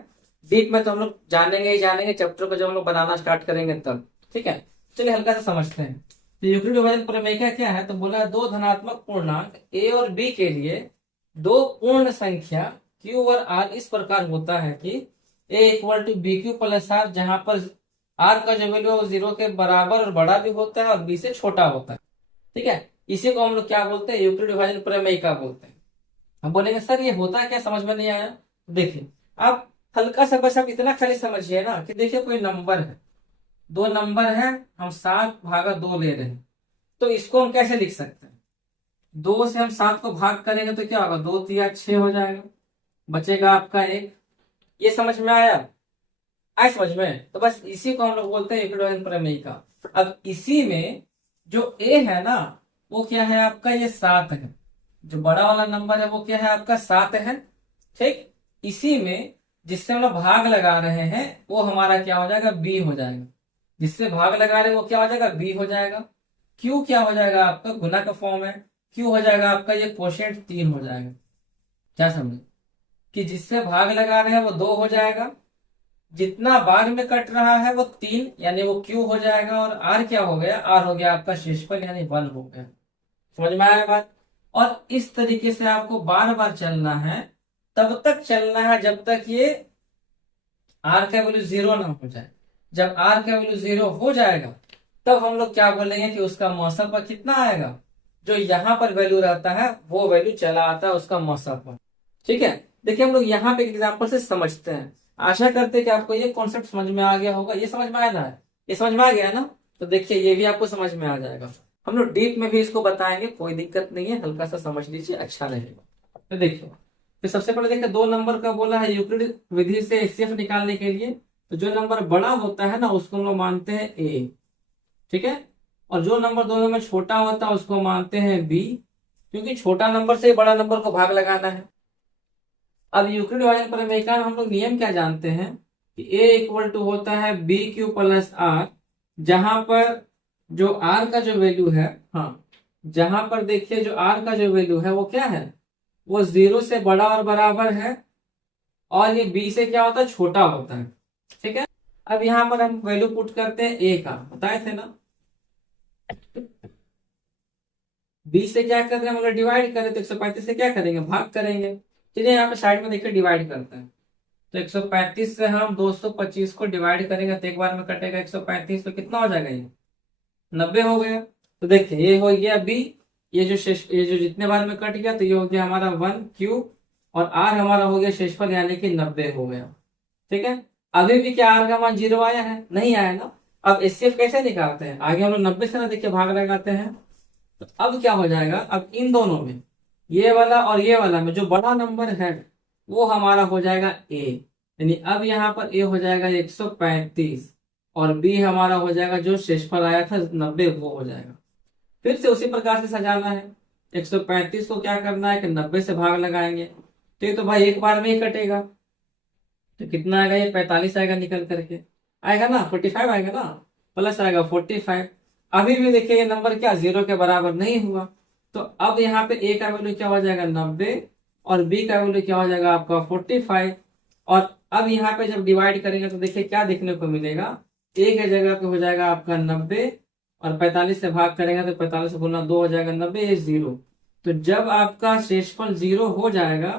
डीप में तो हम लोग जानेंगे ही जानेंगे, चैप्टर को जब हम लोग बनाना स्टार्ट करेंगे तब। ठीक है, चलिए हल्का सा समझते हैं। तो यूक्लिड विभाजन प्रमेय क्या है, तो बोला दो धनात्मक पूर्णांक ए और बी के लिए दो पूर्ण संख्या क्यू और आर इस प्रकार होता है कि A equal to B Q plus R, जहां पर आर का जो वैल्यू है वो 0 के बराबर और बड़ा भी होता है और बी से छोटा होता है। ठीक है, इसी को हम लोग क्या बोलते हैं, यूक्लिड विभाजन प्रमेय का बोलते हैं। हम बोलेंगे सर ये होता क्या, समझ में नहीं आया। देखिए आप हल्का सा बस आप इतना खाली समझिए ना कि देखिए कोई नंबर है, दो नंबर है, हम 7/2 ले रहे हैं, तो इसको हम कैसे लिख सकते हैं, 2 से हम 7 को भाग करेंगे तो क्या होगा, 2 तिया 6 हो जाएगा, बचेगा आपका 1। ये समझ में आया, आए समझ में। तो बस इसी को हम लोग बोलते हैं यूक्लिड विभाजन प्रमेय का। अब इसी में जो ए है ना, वो क्या है आपका, ये 7 है, जो बड़ा वाला नंबर है वो क्या है आपका 7 है। ठीक, इसी में जिससे हम लोग भाग लगा रहे हैं वो हमारा क्या हो जाएगा, बी हो जाएगा। जिससे भाग लगा रहे हैं वो क्या हो जाएगा, बी हो जाएगा। क्यू क्या हो जाएगा आपका, गुना का फॉर्म है, क्यू हो जाएगा आपका ये कोशेंट 3 हो जाएगा। क्या समझे, कि जिससे भाग लगा रहे हैं वो 2 हो जाएगा, जितना बार में कट रहा है वो 3 यानी वो क्यू हो जाएगा, और आर क्या हो गया, आर हो गया आपका शेषफल यानी 1 हो गया। समझ में आया बात। और इस तरीके से आपको बार बार चलना है, तब तक चलना है जब तक ये आर का वैल्यू 0 ना हो जाए। जब आर का वैल्यू 0 हो जाएगा तब हम लोग क्या बोलेंगे कि उसका मौसम पर कितना आएगा, जो यहाँ पर वैल्यू रहता है वो वैल्यू चला आता है उसका मौसम पर। ठीक है, देखिए हम लोग यहाँ पे एक एग्जाम्पल से समझते हैं। आशा करते हैं कि आपको ये कॉन्सेप्ट समझ में आ गया होगा। ये समझ में आया ना, ये समझ में आ गया ना, तो देखिए ये भी आपको समझ में आ जाएगा। हम लोग डीप में भी इसको बताएंगे, कोई दिक्कत नहीं है, हल्का सा समझ लीजिए, अच्छा रहेगा। तो देखिए, तो सबसे पहले देखिए 2 नंबर का बोला है यूक्लिड विधि से एचसीएफ निकालने के लिए। तो जो नंबर बड़ा होता है ना उसको हम लोग मानते हैं ए। ठीक है, और जो नंबर दोनों में छोटा होता है उसको मानते हैं बी, क्योंकि छोटा नंबर से बड़ा नंबर को भाग लगाना है। अब यूक्लिड विभाजन प्रमेय का हम लोग नियम क्या जानते हैं कि ए इक्वल टू होता है बी क्यू प्लस आर, जहां पर जो आर का जो वैल्यू है, हाँ, जहां पर देखिए जो आर का जो वैल्यू है वो क्या है, वो 0 से बड़ा और बराबर है, और ये बी से क्या होता है, छोटा होता है। ठीक है, अब यहां पर हम वैल्यू पुट करते हैं ए का, बताए थे ना, बी से क्या कर रहे हैं, अगर डिवाइड करें तो 135 से क्या करेंगे, भाग करेंगे। चलिए यहाँ पे साइड में देखिए डिवाइड करते हैं, तो 135 से हम 225 को डिवाइड करेंगे तो एक बार में कटेगा 135, तो कितना हो जाएगा, ये 90 हो गया। तो देखिए ये हो गया बी, ये जो जितने बार में कट गया तो ये हो गया हमारा 1 क्यू, और आर हमारा हो गया शेषफल यानी कि 90 हो गया। ठीक है, अभी भी क्या आर का मान 0 आया है, नहीं आया ना। अब एचसीएफ कैसे निकालते हैं, आगे हम लोग 90 से ना देखिए भाग लगाते हैं। तो अब क्या हो जाएगा, अब इन दोनों में, ये वाला और ये वाला में जो बड़ा नंबर है वो हमारा हो जाएगा ए, यानी अब यहाँ पर ए हो जाएगा 135, और बी हमारा हो जाएगा जो शेषफल आया था 90 वो हो जाएगा। फिर से उसी प्रकार से सजाना है, 135 को क्या करना है कि 90 से भाग लगाएंगे, तो ये तो भाई एक बार में ही कटेगा, तो कितना आएगा, ये 45 आएगा निकल करके, आएगा ना 45 आएगा ना, प्लस आएगा 45। अभी भी देखिए ये नंबर क्या 0 के बराबर नहीं हुआ, तो अब यहाँ पे ए का वैल्यू क्या हो जाएगा 90, और बी का वैल्यू क्या हो जाएगा आपका 45। और अब यहाँ पे जब डिवाइड करेंगे तो देखिए क्या देखने को मिलेगा, ए के जगह पे हो जाएगा आपका 90, और 45 से भाग करेंगे तो 45 गुना 2 हो जाएगा 90, ये 0। तो जब आपका शेषफल 0 हो जाएगा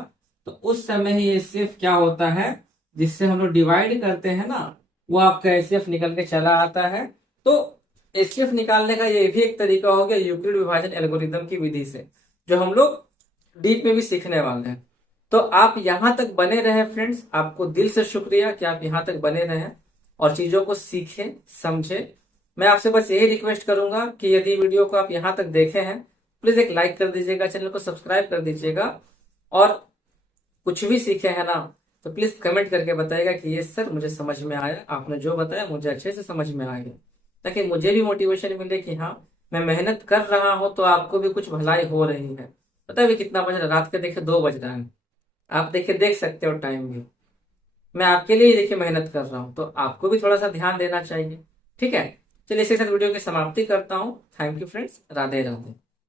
तो उस समय ही ये सिर्फ क्या होता है, जिससे हम लोग डिवाइड करते हैं ना, वो आपका एचसीएफ निकल के चला आता है। तो एचसीएफ निकालने का ये भी एक तरीका हो गया यूक्लिड विभाजन एल्गोरिदम की विधि से, जो हम लोग डीप में भी सीखने वाले हैं। तो आप यहां तक बने रहे फ्रेंड्स, आपको दिल से शुक्रिया कि आप यहां तक बने रहे और चीजों को सीखें समझे। मैं आपसे बस यही रिक्वेस्ट करूंगा कि यदि वीडियो को आप यहां तक देखे हैं, प्लीज एक लाइक कर दीजिएगा, चैनल को सब्सक्राइब कर दीजिएगा, और कुछ भी सीखे हैं ना, तो प्लीज कमेंट करके बताइएगा कि ये सर मुझे समझ में आया, आपने जो बताया मुझे अच्छे से समझ में आ गया, ताकि मुझे भी मोटिवेशन मिले कि हाँ मैं मेहनत कर रहा हूँ तो आपको भी कुछ भलाई हो रही है। पता है अभी कितना बज रहा है? रात के देखिए 2 बज रहा है। आप देखिए देख सकते हो टाइम भी। मैं आपके लिए ही देखिए मेहनत कर रहा हूँ, तो आपको भी थोड़ा सा ध्यान देना चाहिए। ठीक है, चलिए इसके साथ वीडियो की समाप्ति करता हूँ। Thank you friends, Radhe Radhe.